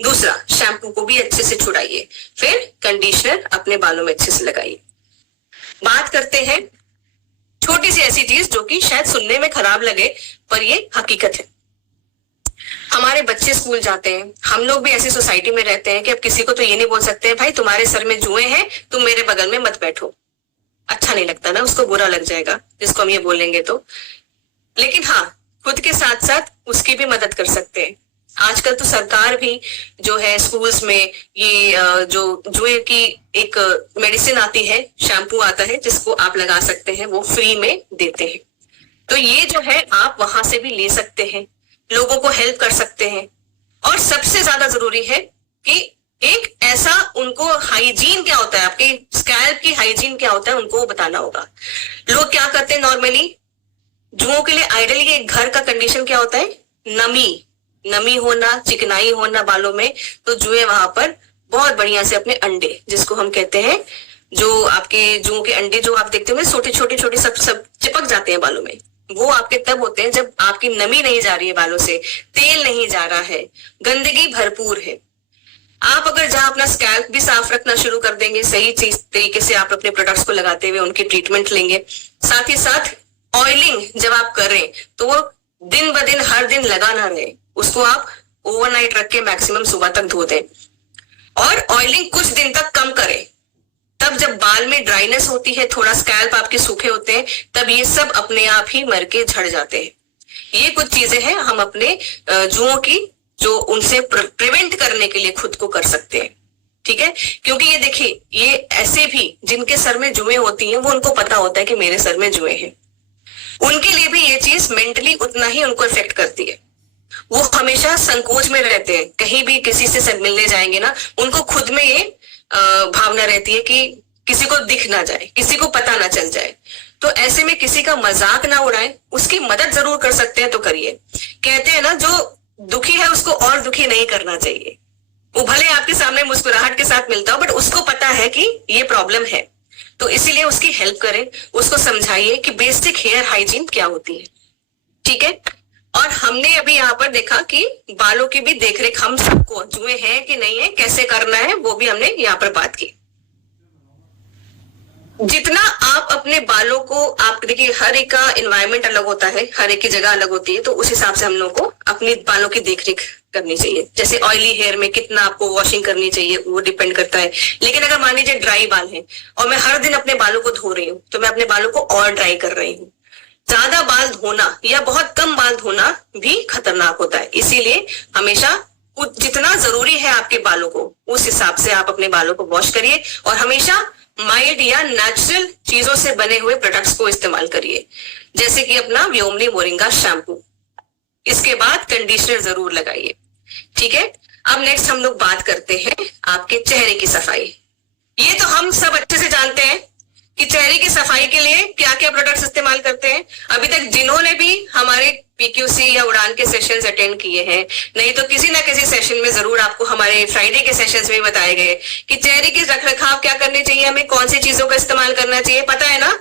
दूसरा, शैम्पू को भी अच्छे से छुड़ाइए, फिर कंडीशनर अपने बालों में अच्छे से लगाइए। बात करते हैं छोटी सी ऐसी चीज जो कि शायद सुनने में खराब लगे पर ये हकीकत है। हमारे बच्चे स्कूल जाते हैं, हम लोग भी ऐसी सोसाइटी में रहते हैं कि अब किसी को तो ये नहीं बोल सकते हैं भाई तुम्हारे सर में जुएं हैं, तुम मेरे बगल में मत बैठो। अच्छा नहीं लगता ना, उसको बुरा लग जाएगा जिसको हम ये बोलेंगे तो। लेकिन हाँ, खुद के साथ साथ उसकी भी मदद कर सकते हैं। आजकल तो सरकार भी जो है स्कूल्स में ये जो जुए की एक मेडिसिन आती है, शैम्पू आता है जिसको आप लगा सकते हैं, वो फ्री में देते हैं। तो ये जो है आप वहां से भी ले सकते हैं, लोगों को हेल्प कर सकते हैं। और सबसे ज्यादा जरूरी है कि एक ऐसा उनको हाइजीन क्या होता है, आपके स्कैल्प की हाइजीन क्या होता है उनको बताना होगा। लोग क्या करते हैं नॉर्मली, जुओं के लिए आइडियली एक घर का कंडीशन क्या होता है, नमी होना, चिकनाई होना बालों में, तो जुए वहां पर बहुत बढ़िया से अपने अंडे, जिसको हम कहते हैं, जो आपके जुओं के अंडे जो आप देखते होंगे छोटे छोटे छोटे सब चिपक जाते हैं बालों में, वो आपके तब होते हैं जब आपकी नमी नहीं जा रही है बालों से, तेल नहीं जा रहा है, गंदगी भरपूर है। आप अगर जहां अपना स्कैल्प भी साफ रखना शुरू कर देंगे, सही चीज तरीके से आप अपने प्रोडक्ट्स को लगाते हुए उनकी ट्रीटमेंट लेंगे, साथ ही साथ ऑयलिंग जब आप कर रहे हैं तो वो दिन ब दिन हर दिन लगा ना रहे, उसको आप ओवरनाइट रख के मैक्सिमम सुबह तक धो दें और ऑयलिंग कुछ दिन तक कम करें। तब जब बाल में ड्राइनेस होती है, थोड़ा स्कैल्प आपके सूखे होते हैं, तब ये सब अपने आप ही मर के झड़ जाते हैं। ये कुछ चीजें हैं हम अपने जुओं की जो उनसे प्रिवेंट करने के लिए खुद को कर सकते हैं, ठीक है। क्योंकि ये देखिए, ये ऐसे भी जिनके सर में जुएं होती हैं वो उनको पता होता है कि मेरे सर में जुएं हैं, उनके लिए भी ये चीज मेंटली उतना ही उनको इफेक्ट करती है। वो हमेशा संकोच में रहते हैं, कहीं भी किसी से मिलने जाएंगे ना, उनको खुद में ये भावना रहती है कि किसी को दिख ना जाए, किसी को पता ना चल जाए। तो ऐसे में किसी का मजाक ना उड़ाएं, उसकी मदद जरूर कर सकते हैं तो करिए। कहते हैं ना, जो दुखी है उसको और दुखी नहीं करना चाहिए। वो भले आपके सामने मुस्कुराहट के साथ मिलता हो, बट उसको पता है कि ये प्रॉब्लम है, तो इसीलिए उसकी हेल्प करें, उसको समझाइए कि बेसिक हेयर हाइजीन क्या होती है, ठीक है। और हमने अभी यहाँ पर देखा कि बालों की भी देखरेख हम सबको, जुए हैं कि नहीं है, कैसे करना है, वो भी हमने यहाँ पर बात की। जितना आप अपने बालों को, आप देखिए हर एक का एनवायरनमेंट अलग होता है, हर एक की जगह अलग होती है, तो उस हिसाब से हम लोग को अपने बालों की देखरेख करनी चाहिए। जैसे ऑयली हेयर में कितना आपको वॉशिंग करनी चाहिए वो डिपेंड करता है। लेकिन अगर मान लीजिए ड्राई बाल है और मैं हर दिन अपने बालों को धो रही हूँ, तो मैं अपने बालों को और ड्राई कर रही हूँ। ज्यादा बाल धोना या बहुत कम बाल धोना भी खतरनाक होता है, इसीलिए हमेशा जितना जरूरी है आपके बालों को, उस हिसाब से आप अपने बालों को वॉश करिए और हमेशा माइल्ड या नेचुरल चीजों से बने हुए प्रोडक्ट्स को इस्तेमाल करिए, जैसे कि अपना व्योमली मोरिंगा शैम्पू। इसके बाद कंडीशनर जरूर लगाइए, ठीक है। अब नेक्स्ट हम लोग बात करते हैं आपके चेहरे की सफाई। ये तो हम सब अच्छे से जानते हैं कि चेहरे की सफाई के लिए क्या क्या प्रोडक्ट्स इस्तेमाल करते हैं। अभी तक जिन्होंने भी हमारे पीक्यूसी या उड़ान के सेशंस अटेंड किए हैं, नहीं तो किसी ना किसी सेशन में जरूर आपको हमारे फ्राइडे के सेशंस में बताए गए कि चेहरे की रखरखाव क्या करनी चाहिए, हमें कौन सी चीजों का इस्तेमाल करना चाहिए, पता है ना।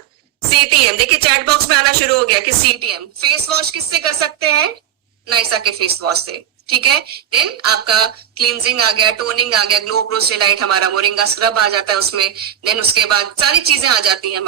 सीटीएम, देखिए चैट बॉक्स में आना शुरू हो गया कि सीटीएम फेस वॉश किससे कर सकते हैं, नाइसा के फेस वॉश से, ठीक है। देन आपका क्लींजिंग आ गया, टोनिंग आ गया, ग्लो प्रो स्टेलाइट, हमारा मोरिंगा स्क्रब आ जाता है उसमें। देन उसके बाद सारी चीजें आ जाती हैं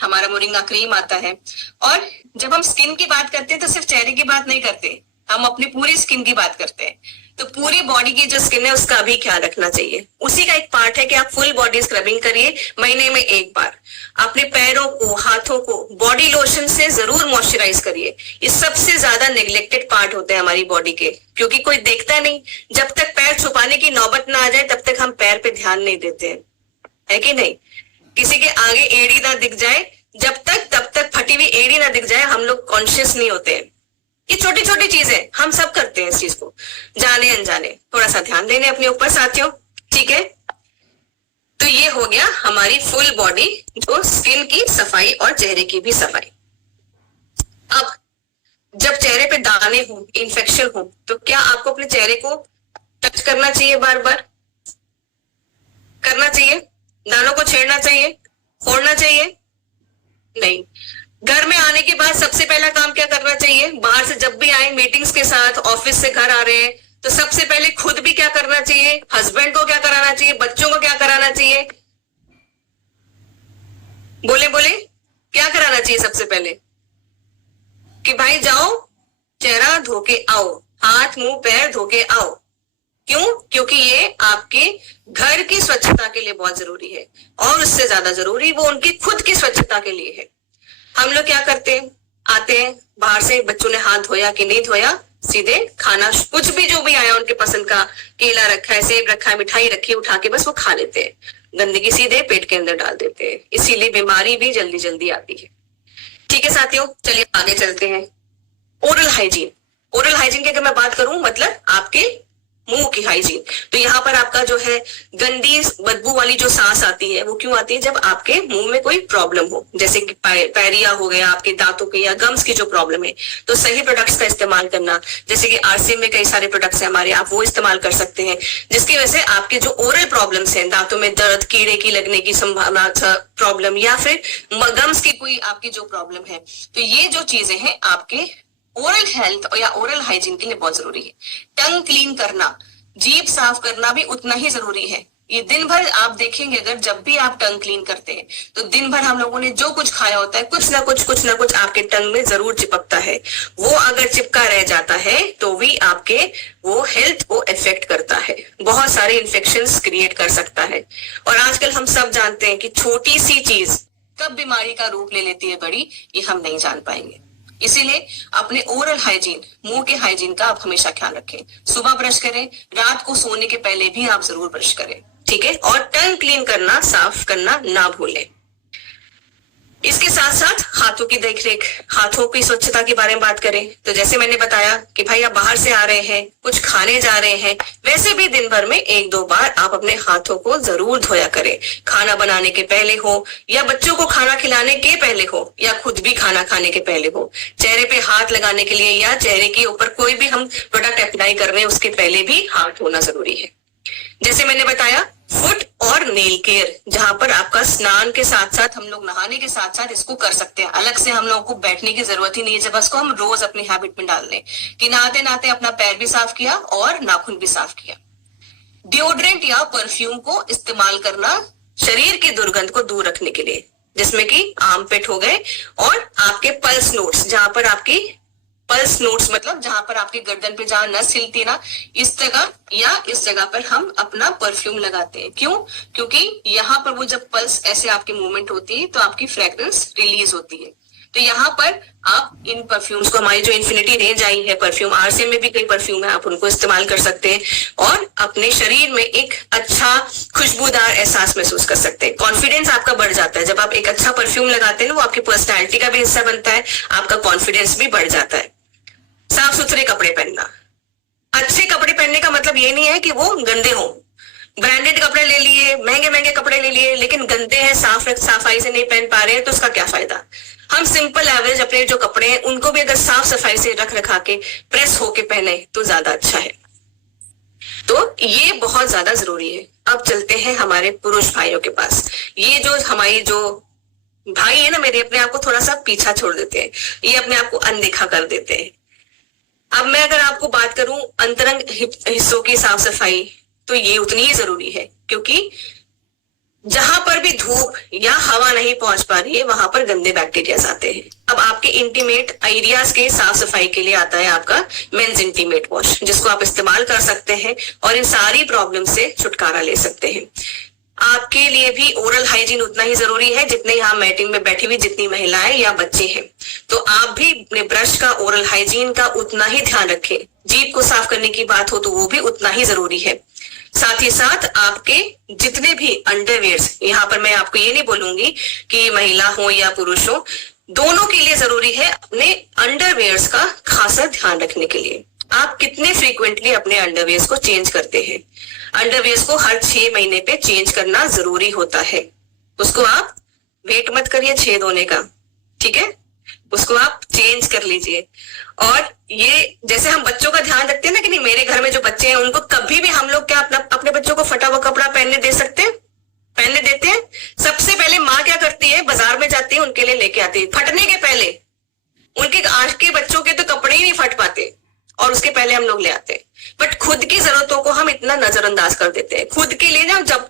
हमारा मोरिंगा क्रीम आता है। और जब हम स्किन की बात करते हैं तो सिर्फ चेहरे की बात नहीं करते, हम अपनी पूरी स्किन की बात करते हैं, तो पूरी बॉडी की जो स्किन है उसका भी ख्याल रखना चाहिए। उसी का एक पार्ट है कि आप फुल बॉडी स्क्रबिंग करिए महीने में एक बार। अपने पैरों को, हाथों को बॉडी लोशन से जरूर मॉइस्चराइज करिए। ये सबसे ज्यादा नेग्लेक्टेड पार्ट होते हैं हमारी बॉडी के, क्योंकि कोई देखता नहीं। जब तक पैर छुपाने की नौबत ना आ जाए तब तक हम पैर पे ध्यान नहीं देते हैं, है कि नहीं? किसी के आगे एड़ी ना दिख जाए तब तक फटी हुई एड़ी ना दिख जाए हम लोग कॉन्शियस नहीं होते हैं। ये छोटी छोटी चीजें हम सब करते हैं, इस चीज को जाने अनजाने। थोड़ा सा ध्यान देने अपने ऊपर साथियों, ठीक है? तो ये हो गया हमारी फुल बॉडी जो स्किन की सफाई और चेहरे की भी सफाई। अब जब चेहरे पे दाने हो, इन्फेक्शन हो, तो क्या आपको अपने चेहरे को टच करना चाहिए? बार बार करना चाहिए? दानों को छेड़ना चाहिए? फोड़ना चाहिए? नहीं। घर में आने के बाद सबसे पहला काम क्या करना चाहिए? बाहर से जब भी आए, मीटिंग्स के साथ, ऑफिस से घर आ रहे हैं, तो सबसे पहले खुद भी क्या करना चाहिए? हस्बैंड को क्या कराना चाहिए? बच्चों को क्या कराना चाहिए? बोले बोले, क्या कराना चाहिए सबसे पहले? कि भाई जाओ चेहरा धो के आओ, हाथ मुंह पैर धो के आओ। क्यों? क्योंकि ये आपके घर की स्वच्छता के लिए बहुत जरूरी है, और उससे ज्यादा जरूरी वो उनकी खुद की स्वच्छता के लिए है। हम लोग क्या करते हैं? आते हैं बाहर से, बच्चों ने हाथ धोया कि नहीं धोया, सीधे खाना कुछ भी जो भी आया उनके पसंद का, केला रखा है, सेब रखा है, मिठाई रखी है, उठा के बस वो खा लेते हैं। गंदगी सीधे पेट के अंदर डाल देते हैं, इसीलिए बीमारी भी जल्दी जल्दी आती है। ठीक है साथियों, चलिए आगे चलते हैं। Oral hygiene. ओरल हाइजीन की अगर मैं बात करूं, मतलब आपके मुंह की हाइजीन। तो यहाँ पर आपका जो है गंदी बदबू वाली जो सांस आती है वो क्यों आती है? जब आपके मुंह में कोई प्रॉब्लम हो, जैसे कि पैरिया हो गया, आपके दांतों के या गम्स की जो प्रॉब्लम है, तो सही प्रोडक्ट्स का इस्तेमाल करना, जैसे कि आरसीएम में कई सारे प्रोडक्ट्स हैं हमारे, आप वो इस्तेमाल कर सकते हैं, जिसकी वजह से आपके जो ओरल प्रॉब्लम्स हैं, दांतों में दर्द, कीड़े की लगने की संभावना प्रॉब्लम, या फिर गम्स की कोई आपकी जो प्रॉब्लम है, तो ये जो चीजें हैं आपके ओरल हेल्थ या ओरल हाइजीन के लिए बहुत जरूरी है। टंग क्लीन करना, जीभ साफ करना भी उतना ही जरूरी है। ये दिन भर आप देखेंगे, अगर जब भी आप टंग क्लीन करते हैं तो दिन भर हम लोगों ने जो कुछ खाया होता है, कुछ ना कुछ आपके टंग में जरूर चिपकता है। वो अगर चिपका रह जाता है तो भी आपके वो हेल्थ को इफेक्ट करता है, बहुत सारे इन्फेक्शंस क्रिएट कर सकता है। और आजकल हम सब जानते हैं कि छोटी सी चीज कब बीमारी का रूप ले लेती है बड़ी, ये हम नहीं जान पाएंगे। इसीलिए अपने ओरल हाइजीन, मुंह के हाइजीन का आप हमेशा ख्याल रखें। सुबह ब्रश करें, रात को सोने के पहले भी आप जरूर ब्रश करें, ठीक है? और टंग क्लीन करना, साफ करना ना भूलें। इसके साथ साथ हाथों की देखरेख, हाथों की स्वच्छता के बारे में बात करें तो जैसे मैंने बताया कि भाई आप बाहर से आ रहे हैं, कुछ खाने जा रहे हैं, वैसे भी दिन भर में 1-2 बार आप अपने हाथों को जरूर धोया करें। खाना बनाने के पहले हो, या बच्चों को खाना खिलाने के पहले हो, या खुद भी खाना खाने के पहले हो। चेहरे पे हाथ लगाने के लिए या चेहरे के ऊपर कोई भी हम प्रोडक्ट अप्लाई कर रहे हैं उसके पहले भी हाथ धोना जरूरी है। जैसे मैंने बताया फुट और नेल केयर, जहां पर आपका स्नान के साथ साथ, हम लोग नहाने के साथ साथ इसको कर सकते हैं। अलग से हम लोगों को बैठने की जरूरत ही नहीं है, जब इसको हम रोज अपनी हैबिट में डाल लें कि नहाते नहाते अपना पैर भी साफ किया और नाखून भी साफ किया। डिओड्रेंट या परफ्यूम को इस्तेमाल करना शरीर की दुर्गंध को दूर रखने के लिए, जिसमें कि आर्मपिट हो गए, और आपके पल्स नोट्स, जहां पर आपकी पल्स नोट्स मतलब जहां पर आपकी गर्दन पे जहां नस हिलती है ना, इस जगह या इस जगह पर हम अपना परफ्यूम लगाते हैं। क्यों? क्योंकि यहाँ पर वो जब पल्स ऐसे आपकी मूवमेंट होती है तो आपकी फ्रेग्रेंस रिलीज होती है। तो यहाँ पर आप इन परफ्यूम्स को, हमारी जो इन्फिनिटी रेंज आई है परफ्यूम, आरसीएम में भी कई परफ्यूम है, आप उनको इस्तेमाल कर सकते हैं और अपने शरीर में एक अच्छा खुशबूदार एहसास महसूस कर सकते हैं। कॉन्फिडेंस आपका बढ़ जाता है जब आप एक अच्छा परफ्यूम लगाते हैं ना, वो आपकी पर्सनैलिटी का भी हिस्सा बनता है, आपका कॉन्फिडेंस भी बढ़ जाता है। साफ सुथरे कपड़े पहनना, अच्छे कपड़े पहनने का मतलब ये नहीं है कि वो गंदे हो। ब्रांडेड कपड़े ले लिए, महंगे महंगे कपड़े ले लिए, लेकिन गंदे हैं, सफाई से नहीं पहन पा रहे हैं, तो उसका क्या फायदा? हम सिंपल एवरेज अपने जो कपड़े हैं उनको भी अगर साफ सफाई से रख रखा के प्रेस होके पहने तो ज्यादा अच्छा है। तो ये बहुत ज्यादा जरूरी है। अब चलते हैं हमारे पुरुष भाइयों के पास। ये जो हमारी जो भाई है ना मेरे, अपने आप को थोड़ा सा पीछा छोड़ देते हैं, ये अपने आप को अनदेखा कर देते हैं। अब मैं अगर आपको बात करूं अंतरंग हिस्सों की साफ सफाई, तो ये उतनी ही जरूरी है, क्योंकि जहां पर भी धूप या हवा नहीं पहुंच पा रही है वहां पर गंदे बैक्टीरिया आते हैं। अब आपके इंटीमेट एरियाज के साफ सफाई के लिए आता है आपका मेंस इंटीमेट वॉश, जिसको आप इस्तेमाल कर सकते हैं और इन सारी प्रॉब्लम से छुटकारा ले सकते हैं। आपके लिए भी ओरल हाइजीन उतना ही जरूरी है जितने यहाँ मीटिंग में बैठी हुई जितनी महिलाएं या बच्चे हैं। तो आप भी अपने ब्रश का, ओरल हाइजीन का उतना ही ध्यान रखें। जीभ को साफ करने की बात हो तो वो भी उतना ही जरूरी है। साथ ही साथ आपके जितने भी अंडरवेयर्स, यहाँ पर मैं आपको ये नहीं बोलूंगी कि महिला हो या पुरुष हो, दोनों के लिए जरूरी है अपने अंडरवेयर्स का खासा ध्यान रखने के लिए। आप कितने फ्रीक्वेंटली अपने अंडरवेयर्स को चेंज करते हैं? अंडरवेयर्स को हर 6 महीने पे चेंज करना जरूरी होता है। उसको आप वेट मत करिए छेद होने का, ठीक है? उसको आप चेंज कर लीजिए। और ये जैसे हम बच्चों का ध्यान रखते हैं ना कि नहीं, मेरे घर में जो बच्चे हैं उनको कभी भी हम लोग क्या अपने बच्चों को फटा हुआ कपड़ा पहनने दे सकते हैं? पहनने देते हैं? सबसे पहले माँ क्या करती है, बाजार में जाती है, उनके लिए लेके आती है फटने के पहले। उनके आज के बच्चों के तो कपड़े ही नहीं फट पाते और उसके पहले हम लोग ले आते हैं। बट खुद की जरूरतों को हम इतना नजरअंदाज कर देते हैं। खुद के लिए ना जब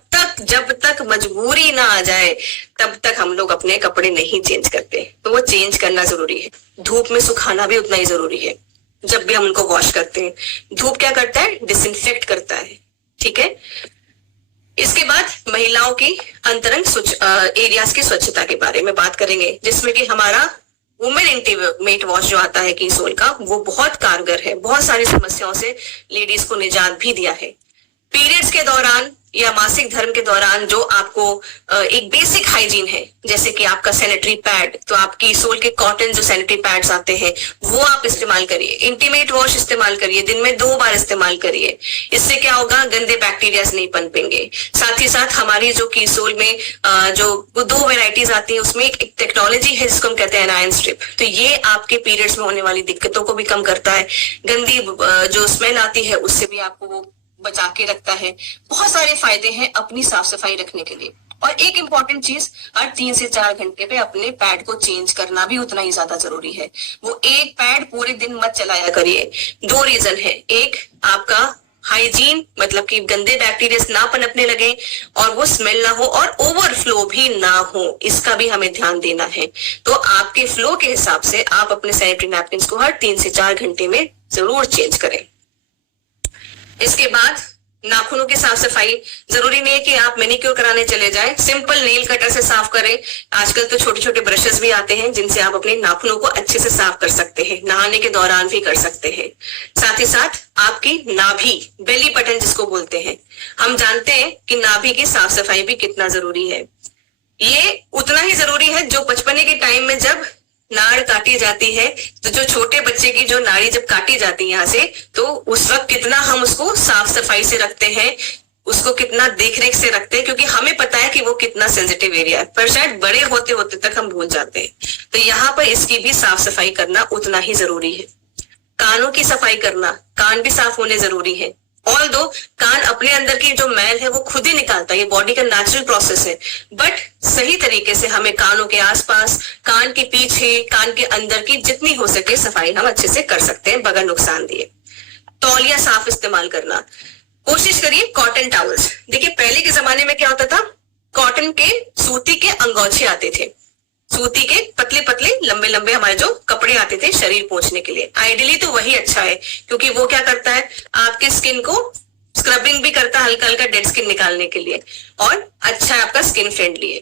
तक मजबूरी ना आ जाए तब तक हम लोग अपने कपड़े नहीं चेंज करते। तो वो चेंज करना जरूरी है। धूप में सुखाना भी उतना ही जरूरी है। जब भी हम उनको वॉश करते हैं, धूप क्या करता है, डिसइंफेक्ट करता है, ठीक है? इसके बाद महिलाओं की अंतरंग एरियाज की स्वच्छता के बारे में बात करेंगे, जिसमें कि हमारा वुमेन इंटीमेट वॉश जो आता है कीसोल का, वो बहुत कारगर है। बहुत सारी समस्याओं से लेडीज को निजात भी दिया है। पीरियड्स के दौरान या मासिक धर्म के दौरान जो आपको एक बेसिक हाइजीन है, जैसे कि आपका सैनिटरी पैड, तो आप कीसोल के कॉटन जो सैनिटरी पैड्स आते हैं वो आप इस्तेमाल करिए। इंटीमेट वॉश इस्तेमाल करिए, दिन में 2 बार इस्तेमाल करिए। इससे क्या होगा, गंदे बैक्टीरिया नहीं पनपेंगे। साथ ही साथ हमारी जो कीसोल में जो 2 वेराइटीज आती है, उसमें एक टेक्नोलॉजी है जिसको हम कहते हैं एनायन स्ट्रिप। तो ये आपके पीरियड्स में होने वाली दिक्कतों को भी कम करता है। गंदी जो स्मेल आती है उससे भी आपको वो बचा के रखता है। बहुत सारे फायदे हैं अपनी साफ सफाई रखने के लिए। और एक इंपॉर्टेंट चीज, हर 3 से 4 घंटे पे अपने पैड को चेंज करना भी उतना ही ज्यादा जरूरी है। वो एक पैड पूरे दिन मत चलाया करिए। 2 रीजन है। एक, आपका हाइजीन, मतलब कि गंदे बैक्टीरिया ना पनपने लगे और वो स्मेल ना हो और ओवरफ्लो भी ना हो, इसका भी हमें ध्यान देना है। तो आपके फ्लो के हिसाब से आप अपने सैनिटरी नैपकिन को हर 3 से 4 घंटे में जरूर चेंज करें। इसके बाद नाखूनों की साफ सफाई, जरूरी नहीं है कि आप मैनिक्योर कराने चले जाएं, सिंपल नेल कटर से साफ करें। आजकल तो छोटे छोटे ब्रशेस भी आते हैं जिनसे आप अपने नाखूनों को अच्छे से साफ कर सकते हैं। नहाने के दौरान भी कर सकते हैं। साथ ही साथ आपकी नाभि, बेली बटन जिसको बोलते हैं, हम जानते हैं कि नाभि की साफ सफाई भी कितना जरूरी है। ये उतना ही जरूरी है जो बचपने के टाइम में जब नाड़ काटी जाती है, तो जो छोटे बच्चे की जो नाड़ी जब काटी जाती है यहाँ से, तो उस वक्त कितना हम उसको साफ सफाई से रखते हैं, उसको कितना देख रेख से रखते हैं, क्योंकि हमें पता है कि वो कितना सेंसिटिव एरिया है, पर शायद बड़े होते होते तक हम भूल जाते हैं। तो यहाँ पर इसकी भी साफ सफाई करना उतना ही जरूरी है। कानों की सफाई करना, कान भी साफ होने जरूरी है। ऑल दो कान अपने अंदर की जो मैल है वो खुद ही निकालता है, ये बॉडी का नेचुरल प्रोसेस है। बट सही तरीके से हमें कानों के आसपास, कान के पीछे, कान के अंदर की जितनी हो सके सफाई हम अच्छे से कर सकते हैं बगैर नुकसान दिए। तौलिया साफ इस्तेमाल करना, कोशिश करिए कॉटन टॉवल्स। देखिए पहले के जमाने में क्या होता था, कॉटन के सूती के अंगोछे आते थे, सूती के पतले पतले लंबे लंबे हमारे जो कपड़े आते थे शरीर पोंछने के लिए। आइडियली तो वही अच्छा है, क्योंकि वो क्या करता है, आपके स्किन को स्क्रबिंग भी करता है, हल्का हल्का डेड स्किन निकालने के लिए, और अच्छा है आपका स्किन फ्रेंडली है।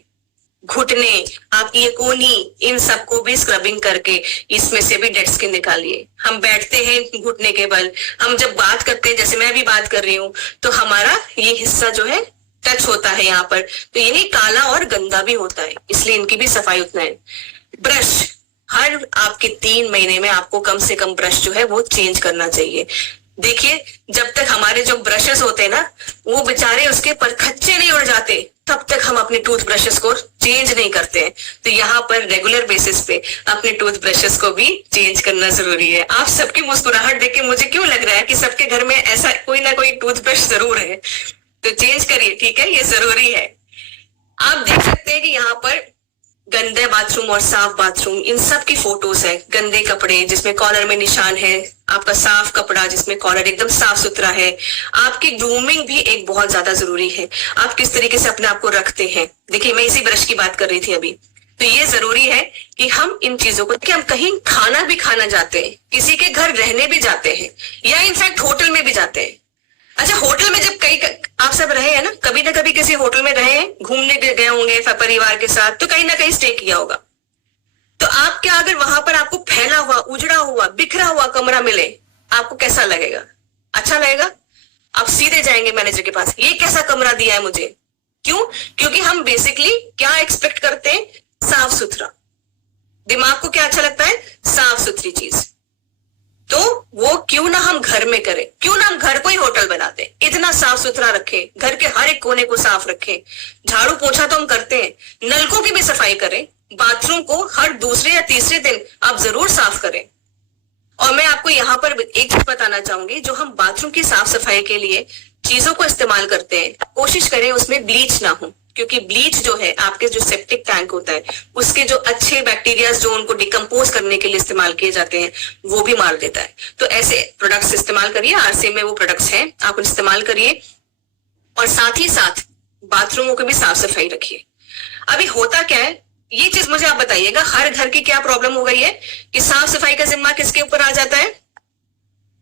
घुटने, आपकी ये कोनी, इन सबको भी स्क्रबिंग करके इसमें से भी डेड स्किन निकालिए। हम बैठते हैं घुटने के बल, हम जब बात करते हैं, जैसे मैं भी बात कर रही हूँ, तो हमारा ये हिस्सा जो है टच होता है यहाँ पर, तो यही काला और गंदा भी होता है, इसलिए इनकी भी सफाई उतना है। ब्रश, हर आपके 3 महीने में आपको कम से कम ब्रश जो है वो चेंज करना चाहिए। देखिए जब तक हमारे जो ब्रशेस होते हैं ना, वो बेचारे उसके परखच्चे नहीं उड़ जाते, तब तक हम अपने टूथ ब्रशेस को चेंज नहीं करते हैं। तो यहाँ पर रेगुलर बेसिस पे अपने टूथ ब्रशेस को भी चेंज करना जरूरी है। आप सबकी मुस्कुराहट देख के मुझे क्यों लग रहा है कि सबके घर में ऐसा कोई ना कोई टूथ ब्रश जरूर है, तो चेंज करिए, ठीक है, ये जरूरी है। आप देख सकते हैं कि यहाँ पर गंदे बाथरूम और साफ बाथरूम, इन सब की फोटोज है। गंदे कपड़े जिसमें कॉलर में निशान है, आपका साफ कपड़ा जिसमें कॉलर एकदम साफ सुथरा है। आपकी ग्रूमिंग भी एक बहुत ज्यादा जरूरी है, आप किस तरीके से अपने आप को रखते हैं। देखिए मैं इसी ब्रश की बात कर रही थी अभी, तो ये जरूरी है कि हम इन चीजों को, कि हम कहीं खाना भी खाना जाते हैं, किसी के घर रहने भी जाते हैं, या इनफैक्ट होटल में भी जाते हैं। अच्छा, होटल में जब कई आप सब रहे हैं ना कभी किसी होटल में रहे हैं, घूमने गए होंगे परिवार के साथ, तो कहीं ना कहीं स्टे किया होगा। तो आप क्या, अगर वहां पर आपको फैला हुआ, उजड़ा हुआ, बिखरा हुआ कमरा मिले, आपको कैसा लगेगा? अच्छा लगेगा? आप सीधे जाएंगे मैनेजर के पास, ये कैसा कमरा दिया है मुझे? क्यों? क्योंकि हम बेसिकली क्या एक्सपेक्ट करते हैं? साफ सुथरा। दिमाग को क्या अच्छा लगता है? साफ सुथरी चीज। तो वो क्यों ना हम घर में करें, क्यों ना हम घर को ही होटल बना दें, इतना साफ सुथरा रखें, घर के हर एक कोने को साफ रखें। झाड़ू पोछा तो हम करते हैं, नलकों की भी सफाई करें, बाथरूम को हर दूसरे या तीसरे दिन आप जरूर साफ करें। और मैं आपको यहाँ पर एक चीज बताना चाहूंगी, जो हम बाथरूम की साफ सफाई के लिए चीजों को इस्तेमाल करते हैं, कोशिश करें उसमें ब्लीच ना हो, क्योंकि ब्लीच जो है आपके जो सेप्टिक टैंक होता है, उसके जो अच्छे बैक्टीरिया जो उनको डिकम्पोज करने के लिए इस्तेमाल किए जाते हैं, वो भी मार देता है। तो ऐसे प्रोडक्ट्स इस्तेमाल करिए, आरसी में वो प्रोडक्ट्स हैं, आप इस्तेमाल करिए। और साथ ही साथ बाथरूमों की भी साफ सफाई रखिए। अभी होता क्या है, ये चीज मुझे आप बताइएगा, हर घर की क्या प्रॉब्लम हो गई है कि साफ सफाई का जिम्मा किसके ऊपर आ जाता है?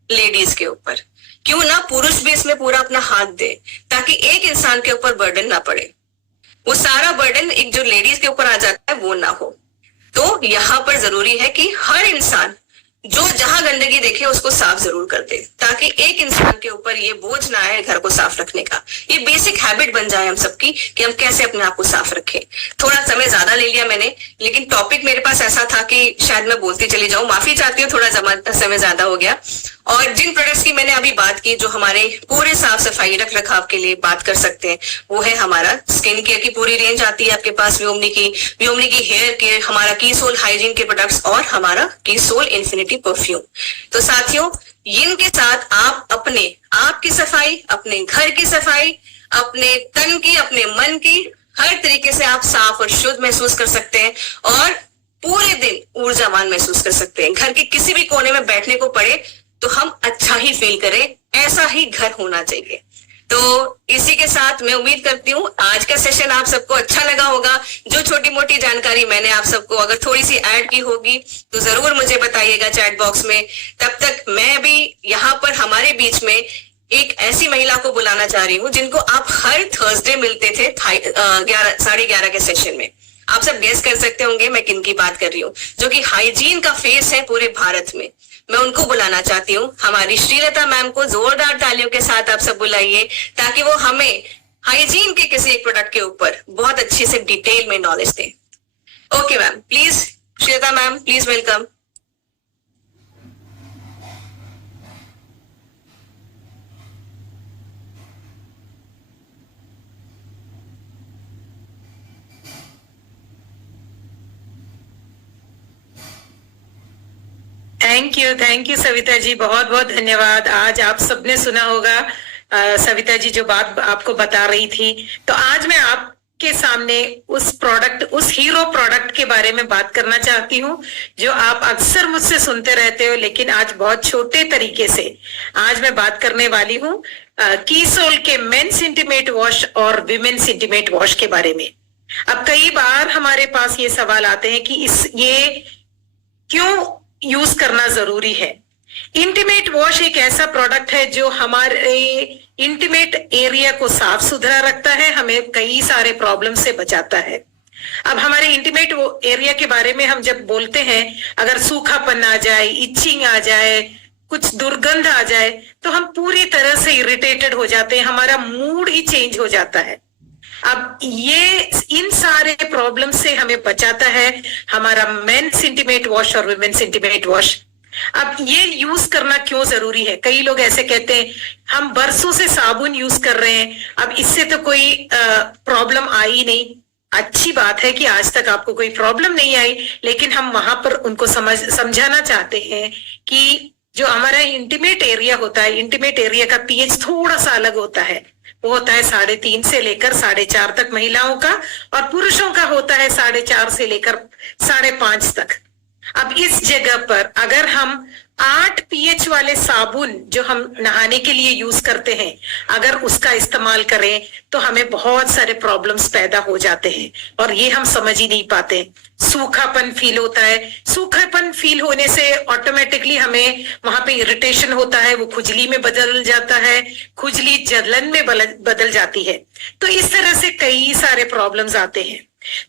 लेडीज के ऊपर। क्यों ना पुरुष भी इसमें पूरा अपना हाथ दे, ताकि एक इंसान के ऊपर बर्डन ना पड़े, वो सारा बर्डन एक जो लेडीज के ऊपर आ जाता है वो ना हो। तो यहाँ पर जरूरी है कि हर इंसान जो जहां गंदगी देखे उसको साफ जरूर कर दे, ताकि एक इंसान के ऊपर ये बोझ ना आए घर को साफ रखने का। ये बेसिक हैबिट बन जाए हम सबकी कि हम कैसे अपने आप को साफ रखें। थोड़ा समय ज्यादा ले लिया मैंने, लेकिन टॉपिक मेरे पास ऐसा था कि शायद मैं बोलती चली जाऊं, माफी चाहती हूँ, थोड़ा समय ज्यादा हो गया। और जिन प्रोडक्ट्स की मैंने अभी बात की, जो हमारे पूरे साफ सफाई रख रखाव के लिए बात कर सकते हैं, वो है हमारा स्किन केयर की पूरी रेंज आती है आपके पास, व्योमनी की हेयर केयर, हमारा की सोल हाइजीन के प्रोडक्ट्स और हमारा की सोल इन्फिनिटी परफ्यूम। तो साथियों, इनके साथ आप अपने आप की सफाई, अपने घर की सफाई, अपने तन की, अपने मन की, हर तरीके से आप साफ और शुद्ध महसूस कर सकते हैं और पूरे दिन ऊर्जावान महसूस कर सकते हैं। घर के किसी भी कोने में बैठने को पड़े तो हम अच्छा ही फील करें, ऐसा ही घर होना चाहिए। तो इसी के साथ मैं उम्मीद करती हूँ आज का सेशन आप सबको अच्छा लगा होगा। जो छोटी मोटी जानकारी मैंने आप सबको अगर थोड़ी सी ऐड की होगी तो जरूर मुझे बताइएगा चैट बॉक्स में। तब तक मैं भी यहाँ पर हमारे बीच में एक ऐसी महिला को बुलाना चाह रही हूँ जिनको आप हर थर्सडे मिलते थे 11:30 के सेशन में। आप सब गेस कर सकते होंगे मैं किन की बात कर रही हूँ, जो कि हाइजीन का फेस है पूरे भारत में। मैं उनको बुलाना चाहती हूँ, हमारी श्रीलता मैम को जोरदार तालियों के साथ आप सब बुलाइए, ताकि वो हमें हाइजीन के किसी एक प्रोडक्ट के ऊपर बहुत अच्छे से डिटेल में नॉलेज दें। Okay ma'am, please Srilata ma'am, please welcome. Thank you Savita ji, बहुत बहुत धन्यवाद। आज आप सबने सुना होगा सविता जी जो बात आपको बता रही थी। तो आज मैं आपके सामने उस प्रोडक्ट, उस हीरो प्रोडक्ट के बारे में बात करना चाहती हूँ जो आप अक्सर मुझसे सुनते रहते हो, लेकिन आज बहुत छोटे तरीके से आज मैं बात करने वाली हूँ की सोल के मेंस इंटीमेट वॉश और विमेन्स इंटीमेट वॉश के बारे में। अब कई बार हमारे पास ये सवाल आते हैं कि ये क्यों यूज करना जरूरी है। इंटीमेट वॉश एक ऐसा प्रोडक्ट है जो हमारे इंटीमेट एरिया को साफ सुथरा रखता है, हमें कई सारे प्रॉब्लम से बचाता है। अब हमारे इंटीमेट एरिया के बारे में हम जब बोलते हैं, अगर सूखापन आ जाए, इचिंग आ जाए, कुछ दुर्गंध आ जाए, तो हम पूरी तरह से इरिटेटेड हो जाते हैं, हमारा मूड ही चेंज हो जाता है। अब ये इन सारे प्रॉब्लम से हमें बचाता है हमारा मेंस इंटीमेट वॉश और वुमेन्स इंटीमेट वॉश। अब ये यूज करना क्यों जरूरी है? कई लोग ऐसे कहते हैं हम बरसों से साबुन यूज कर रहे हैं, अब इससे तो कोई प्रॉब्लम आई नहीं। अच्छी बात है कि आज तक आपको कोई प्रॉब्लम नहीं आई, लेकिन हम वहां पर उनको समझाना चाहते हैं कि जो हमारा इंटीमेट एरिया होता है, इंटीमेट एरिया का पीएच थोड़ा सा अलग होता है। वो होता है 3.5 से लेकर 4.5 तक महिलाओं का, और पुरुषों का होता है 4.5 से लेकर 5.5 तक। अब इस जगह पर अगर हम 8 pH वाले साबुन जो हम नहाने के लिए यूज करते हैं, अगर उसका इस्तेमाल करें तो हमें बहुत सारे प्रॉब्लम्स पैदा हो जाते हैं और ये हम समझ ही नहीं पाते। सूखापन फील होता है, सूखापन फील होने से ऑटोमेटिकली हमें वहां पे इरिटेशन होता है, वो खुजली में बदल जाता है, खुजली जलन में बदल जाती है। तो इस तरह से कई सारे प्रॉब्लम्स आते हैं।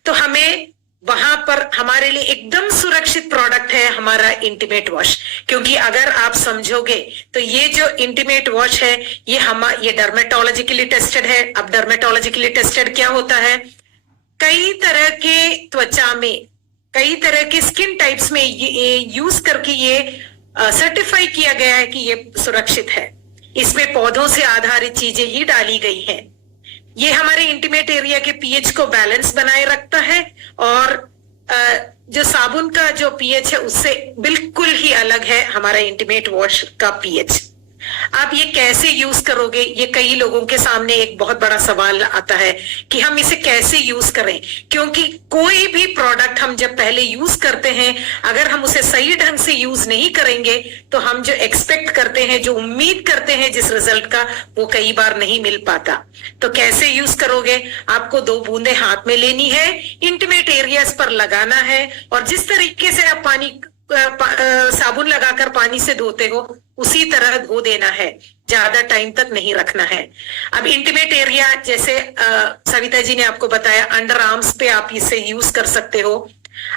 तो हमें वहां पर हमारे लिए एकदम सुरक्षित प्रोडक्ट है हमारा इंटीमेट वॉश, क्योंकि अगर आप समझोगे तो ये जो इंटीमेट वॉश है ये डर्मेटोलॉजिकली टेस्टेड है। अब डर्मेटोलॉजिकली टेस्टेड क्या होता है? कई तरह के त्वचा में, कई तरह के स्किन टाइप्स में ये यूज करके ये सर्टिफाई किया गया है कि ये सुरक्षित है। इसमें पौधों से आधारित चीजें ही डाली गई हैं। ये हमारे इंटीमेट एरिया के पीएच को बैलेंस बनाए रखता है और जो साबुन का जो पीएच है उससे बिल्कुल ही अलग है हमारा इंटीमेट वॉश का पीएच। आप ये कैसे यूज करोगे, ये कई लोगों के सामने एक बहुत बड़ा सवाल आता है कि हम इसे कैसे यूज करें, क्योंकि कोई भी प्रोडक्ट हम जब पहले यूज करते हैं, अगर हम उसे सही ढंग से यूज नहीं करेंगे तो हम जो एक्सपेक्ट करते हैं, जो उम्मीद करते हैं जिस रिजल्ट का, वो कई बार नहीं मिल पाता। तो कैसे यूज करोगे? आपको 2 बूंदे हाथ में लेनी है, इंटीमेट एरियाज पर लगाना है और जिस तरीके से आप साबुन लगाकर पानी से धोते हो उसी तरह धो देना है, ज्यादा टाइम तक नहीं रखना है। अब इंटीमेट एरिया जैसे सविता जी ने आपको बताया, अंडर आर्म्स पे आप इसे यूज कर सकते हो।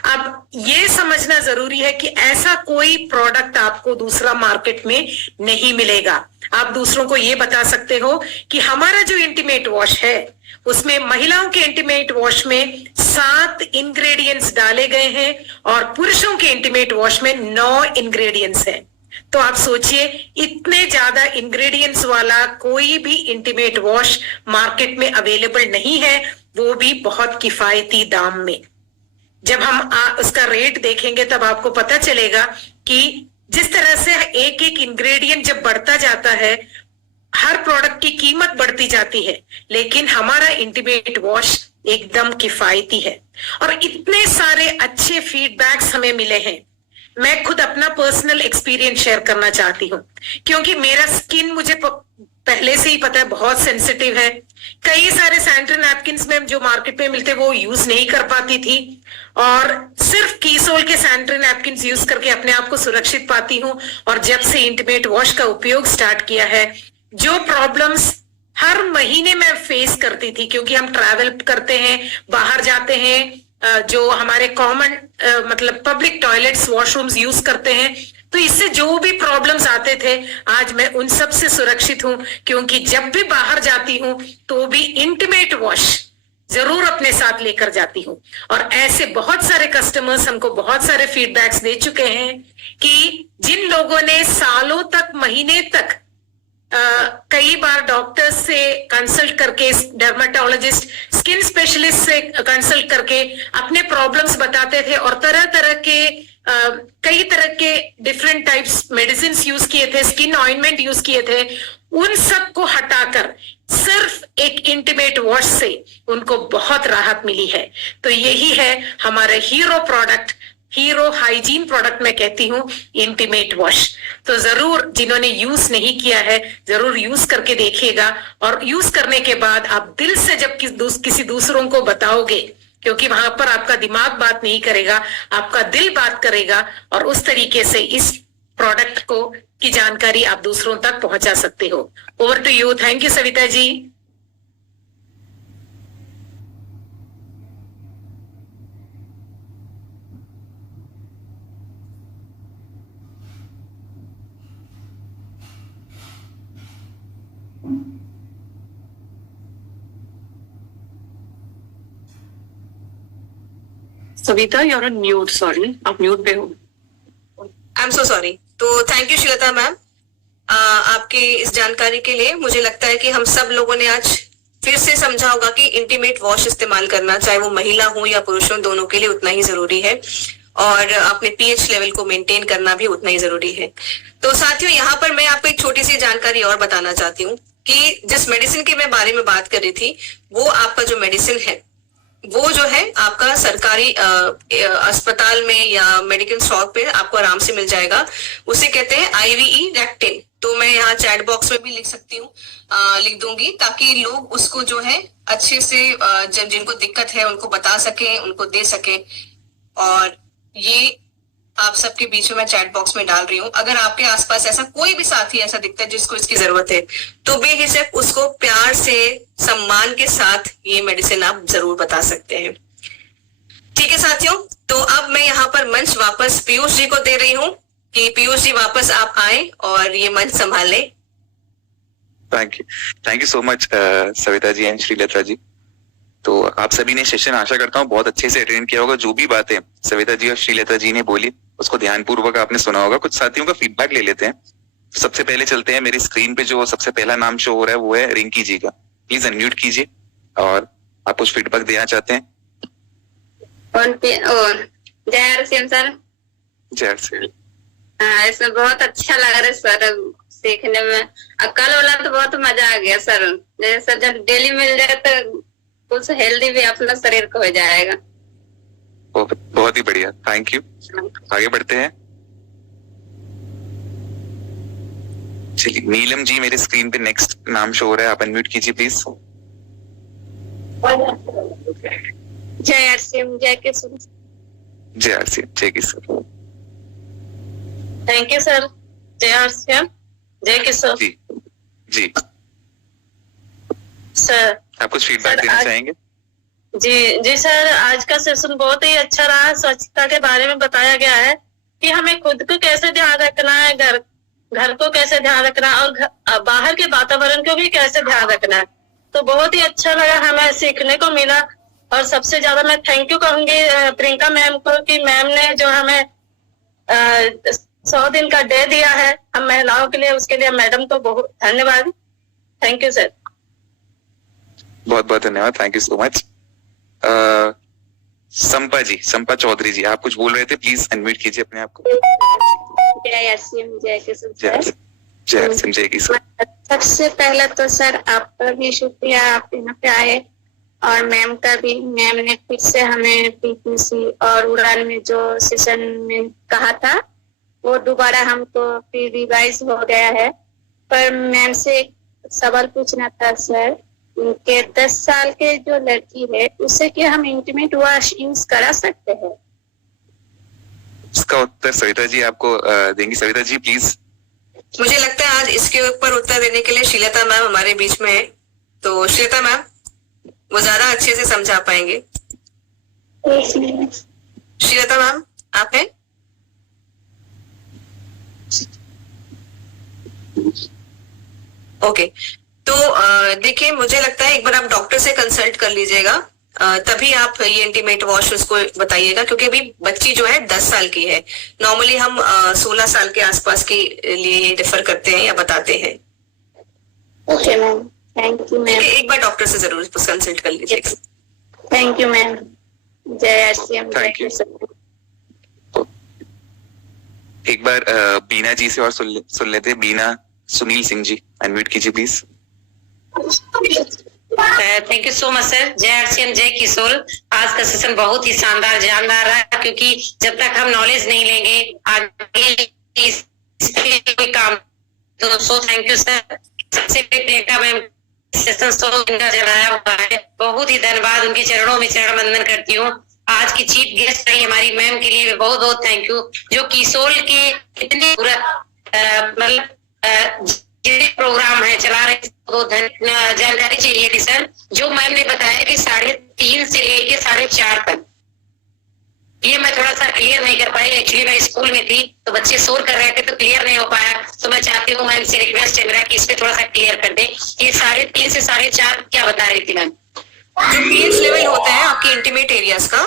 अब ये समझना जरूरी है कि ऐसा कोई प्रोडक्ट आपको दूसरा मार्केट में नहीं मिलेगा। आप दूसरों को ये बता सकते हो कि हमारा जो इंटीमेट वॉश है उसमें, महिलाओं के इंटीमेट वॉश में 7 इंग्रेडिएंट्स डाले गए हैं और पुरुषों के इंटीमेट वॉश में 9 इंग्रेडिएंट्स हैं। तो आप सोचिए, इतने ज्यादा इंग्रेडिएंट्स वाला कोई भी इंटीमेट वॉश मार्केट में अवेलेबल नहीं है, वो भी बहुत किफायती दाम में। जब हम उसका रेट देखेंगे तब आपको पता चलेगा कि जिस तरह से एक एक इंग्रेडिएंट जब बढ़ता जाता है, हर प्रोडक्ट की कीमत बढ़ती जाती है, लेकिन हमारा इंटीमेट वॉश एकदम किफायती है और इतने सारे अच्छे फीडबैक्स हमें मिले हैं। मैं खुद अपना पर्सनल एक्सपीरियंस शेयर करना चाहती हूँ, क्योंकि मेरा स्किन मुझे पहले से ही पता है बहुत सेंसिटिव है। कई सारे सैनिटरी नैपकिन्स में जो मार्केट में मिलते वो यूज नहीं कर पाती थी और सिर्फ कीसोल के सैनिटरी नैपकिन्स यूज करके अपने आप को सुरक्षित पाती हूँ। और जब से इंटीमेट वॉश का उपयोग स्टार्ट किया है, जो प्रॉब्लम्स हर महीने में फेस करती थी, क्योंकि हम ट्रैवल करते हैं, बाहर जाते हैं, जो हमारे कॉमन मतलब पब्लिक टॉयलेट्स, वॉशरूम्स यूज करते हैं, तो इससे जो भी प्रॉब्लम्स आते थे, आज मैं उन सब से सुरक्षित हूं, क्योंकि जब भी बाहर जाती हूं तो भी इंटीमेट वॉश जरूर अपने साथ लेकर जाती हूं। और ऐसे बहुत सारे कस्टमर्स हमको बहुत सारे फीडबैक्स दे चुके हैं कि जिन लोगों ने सालों तक, महीने तक कई बार डॉक्टर्स से कंसल्ट करके, डर्मेटोलॉजिस्ट, स्किन स्पेशलिस्ट से कंसल्ट करके अपने प्रॉब्लम्स बताते थे और तरह तरह के कई तरह के डिफरेंट टाइप्स मेडिसिन यूज किए थे, स्किन ऑइंटमेंट यूज किए थे, उन सब को हटाकर सिर्फ एक इंटीमेट वॉश से उनको बहुत राहत मिली है। तो यही है हमारा hero product, hero hygiene product मैं कहती हूँ, इंटीमेट वॉश। तो जरूर जिन्होंने यूज नहीं किया है जरूर यूज करके देखिएगा और यूज करने के बाद आप दिल से जब किसी दूसरों को बताओगे, क्योंकि वहां पर आपका दिमाग बात नहीं करेगा, आपका दिल बात करेगा और उस तरीके से इस प्रोडक्ट को की जानकारी आप दूसरों तक पहुंचा सकते हो। Over to you. Thank you Savita ji. Savita, you're on mute, sorry. आप म्यूट पे हो। I am so sorry. तो थैंक यू श्वेता मैम आपकी इस जानकारी के लिए। मुझे लगता है कि हम सब लोगों ने आज फिर से समझा होगा कि इंटीमेट वॉश इस्तेमाल करना, चाहे वो महिला हो या पुरुष हो, दोनों के लिए उतना ही जरूरी है और अपने पीएच लेवल को मेंटेन करना भी उतना ही जरूरी है। तो साथियों, यहाँ पर मैं आपको एक छोटी सी जानकारी और बताना चाहती हूँ कि जिस मेडिसिन के मैं बारे में बात कर रही थी, वो आपका जो मेडिसिन है वो जो है आपका सरकारी अस्पताल में या मेडिकल शॉप पे आपको आराम से मिल जाएगा। उसे कहते हैं IVE रेक्टिन। तो मैं यहाँ चैट बॉक्स में भी लिख सकती हूँ, लिख दूंगी, ताकि लोग उसको जो है अच्छे से जिनको दिक्कत है उनको बता सके, उनको दे सके। और ये आप सबके बीच में मैं चैट बॉक्स में डाल रही हूँ। अगर आपके आसपास ऐसा कोई भी साथी ऐसा दिखता है जिसको इसकी जरूरत है, तो बेहिचक उसको प्यार से, सम्मान के साथ ये मेडिसिन आप जरूर बता सकते हैं। ठीक है साथियों, तो अब मैं यहाँ पर मंच वापस पीयूष जी को दे रही हूँ कि पीयूष जी वापस आप आए और ये मंच संभाले। Thank you so much Savita ji and Srilata ji. तो आप सभी ने सेशन आशा करता हूँ बहुत अच्छे से अटेंड किया होगा। जो भी बातें सविता जी और श्रीलता जी ने बोली उसको ध्यानपूर्वक आपने सुना होगा। कुछ साथियों का फीडबैक ले लेते हैं। सबसे पहले चलते हैं, मेरी स्क्रीन पे जो सबसे पहला नाम शो हो रहा है वो है रिंकी जी का। प्लीज अनम्यूट कीजिए और आप कुछ फीडबैक देना चाहते हैं। जय हरसिम सर। जय श्री। हाँ, इसमें बहुत अच्छा लग रहा है सर सीखने में। कल वाला तो बहुत मजा आ गया सर। जैसे सर जब डेली मिल जाए तो कुछ हेल्दी भी अपना शरीर को हो जाएगा। बहुत ही बढ़िया, थैंक यू। आगे बढ़ते हैं। चलिए नीलम जी, मेरे स्क्रीन पे नेक्स्ट नाम शो हो रहा है, आप अनम्यूट कीजिए प्लीज। जय हरसिम, जय किशोर। जय हरसिम, जय किशोर। Thank you sir. जय हरसिम, जय किशोर। जी जी, सर आप कुछ फीडबैक देना चाहेंगे? जी सर, आज का सेशन बहुत ही अच्छा रहा। स्वच्छता के बारे में बताया गया है कि हमें खुद को कैसे ध्यान रखना है, घर को कैसे ध्यान रखना है और बाहर के वातावरण को भी कैसे ध्यान रखना है। तो बहुत ही अच्छा लगा, हमें सीखने को मिला। और सबसे ज्यादा मैं थैंक यू कहूंगी प्रियंका मैम को कि मैम ने जो हमें 100 दिन का डे दिया है हम महिलाओं के लिए, उसके लिए मैडम को बहुत धन्यवाद। Thank you sir. बहुत बहुत धन्यवाद, थैंक यू सो मच। संपा जी, संपा चौधरी जी, आप कुछ बोल रहे थे, प्लीज अनम्यूट कीजिए अपने आप को। जय हरसिम, जय किशोर। जय हरसिम, जय किशोर। सबसे पहले तो सर आपका भी शुक्रिया, आप यहाँ पे आए। और मैम का भी, मैम ने फिर से हमें PPC और उड़ान में जो सेशन में कहा था वो दोबारा हमको फिर रिवाइज हो गया है। पर मैम से एक सवाल पूछना था सर, उनके 10 साल के जो लड़की है उसे क्या हम इंटीमेट वॉश यूज करा सकते हैं? इसका उत्तर सविता जी आपको देंगी। सविता जी प्लीज। मुझे लगता है आज इसके ऊपर उत्तर देने के लिए श्रीलता मैम हमारे बीच में है, तो श्रीलता मैम वो ज्यादा अच्छे से समझा पाएंगे। श्रीलता मैम आप हैं? ओके, तो देखिए मुझे लगता है एक बार आप डॉक्टर से कंसल्ट कर लीजिएगा, तभी आप ये इंटीमेट वॉश उसको बताइएगा, क्योंकि अभी बच्ची जो है 10 साल की है। नॉर्मली हम 16 साल के आसपास के लिए रेफर करते हैं या बताते हैं। Okay ma'am, thank you ma'am. एक बार डॉक्टर से जरूर कंसल्ट कर लीजिएगा। Thank you ma'am. जय हरसिम, जय Thank you. किशोर। एक बार बीना जी से और सुन लेते हैं। बीना सुनील सिंह जी, अनम्यूट कीजिए please. Thank you so much sir. जय हरसिम, जय किशोर। आज का सेशन बहुत ही शानदार जानदार रहा, क्योंकि जब तक हम नॉलेज नहीं लेंगे आगे इसके कोई काम, तो सो थैंक यू सर। सबसे प्रियंका मैम सेशन 100 दिन का चलाया हुआ है, बहुत ही धन्यवाद, उनके चरणों में चरण वंदन करती हूँ। आज की चीफ गेस्ट रही हमारी मैम के लिए बहुत बहुत थैंक यू, जो किशोर के इतने मतलब प्रोग्राम है चला रहे, बहुत जानकारी चाहिए थी सर। जो मैम ने बताया कि 3:30 से लेके 4:30 तक, ये मैं थोड़ा सा क्लियर नहीं कर पाई। एक्चुअली मैं स्कूल में थी तो बच्चे शोर कर रहे थे तो क्लियर नहीं हो पाया, तो मैं चाहती हूँ मैम से रिक्वेस्ट है मेरा कि इस पे थोड़ा सा क्लियर कर दे। ये 3:30 से 4:30 क्या बता रही थी मैम? जो पीएच लेवल होता है आपके इंटीमेट एरियाज का,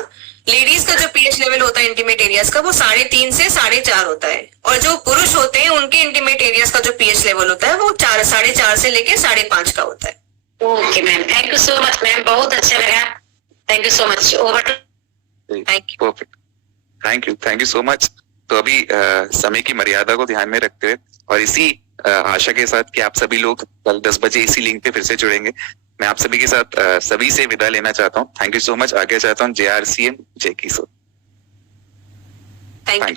लेडीज का जो पीएच लेवल होता है इंटीमेट एरियाज का, वो 3:30 से 4:30 होता है। और जो पुरुष होते हैं उनके इंटीमेट एरियाज का जो पीएच लेवल होता है वो 4:30 से लेके 5:30 का होता है। Okay ma'am, thank you so much ma'am, बहुत अच्छा लगा। Thank you so much. Over. Thank you. Perfect, thank you so much. तो अभी समय की मर्यादा को ध्यान में रखते हुए और इसी आशा के साथ कि आप सभी लोग कल 10 बजे इसी लिंक पे फिर से जुड़ेंगे। मैं आप सभी के साथ सभी से विदा लेना चाहता हूँ। Thank you so much. आगे चाहता हूँ JRCM Jai Kishore. Thank you. Thank you.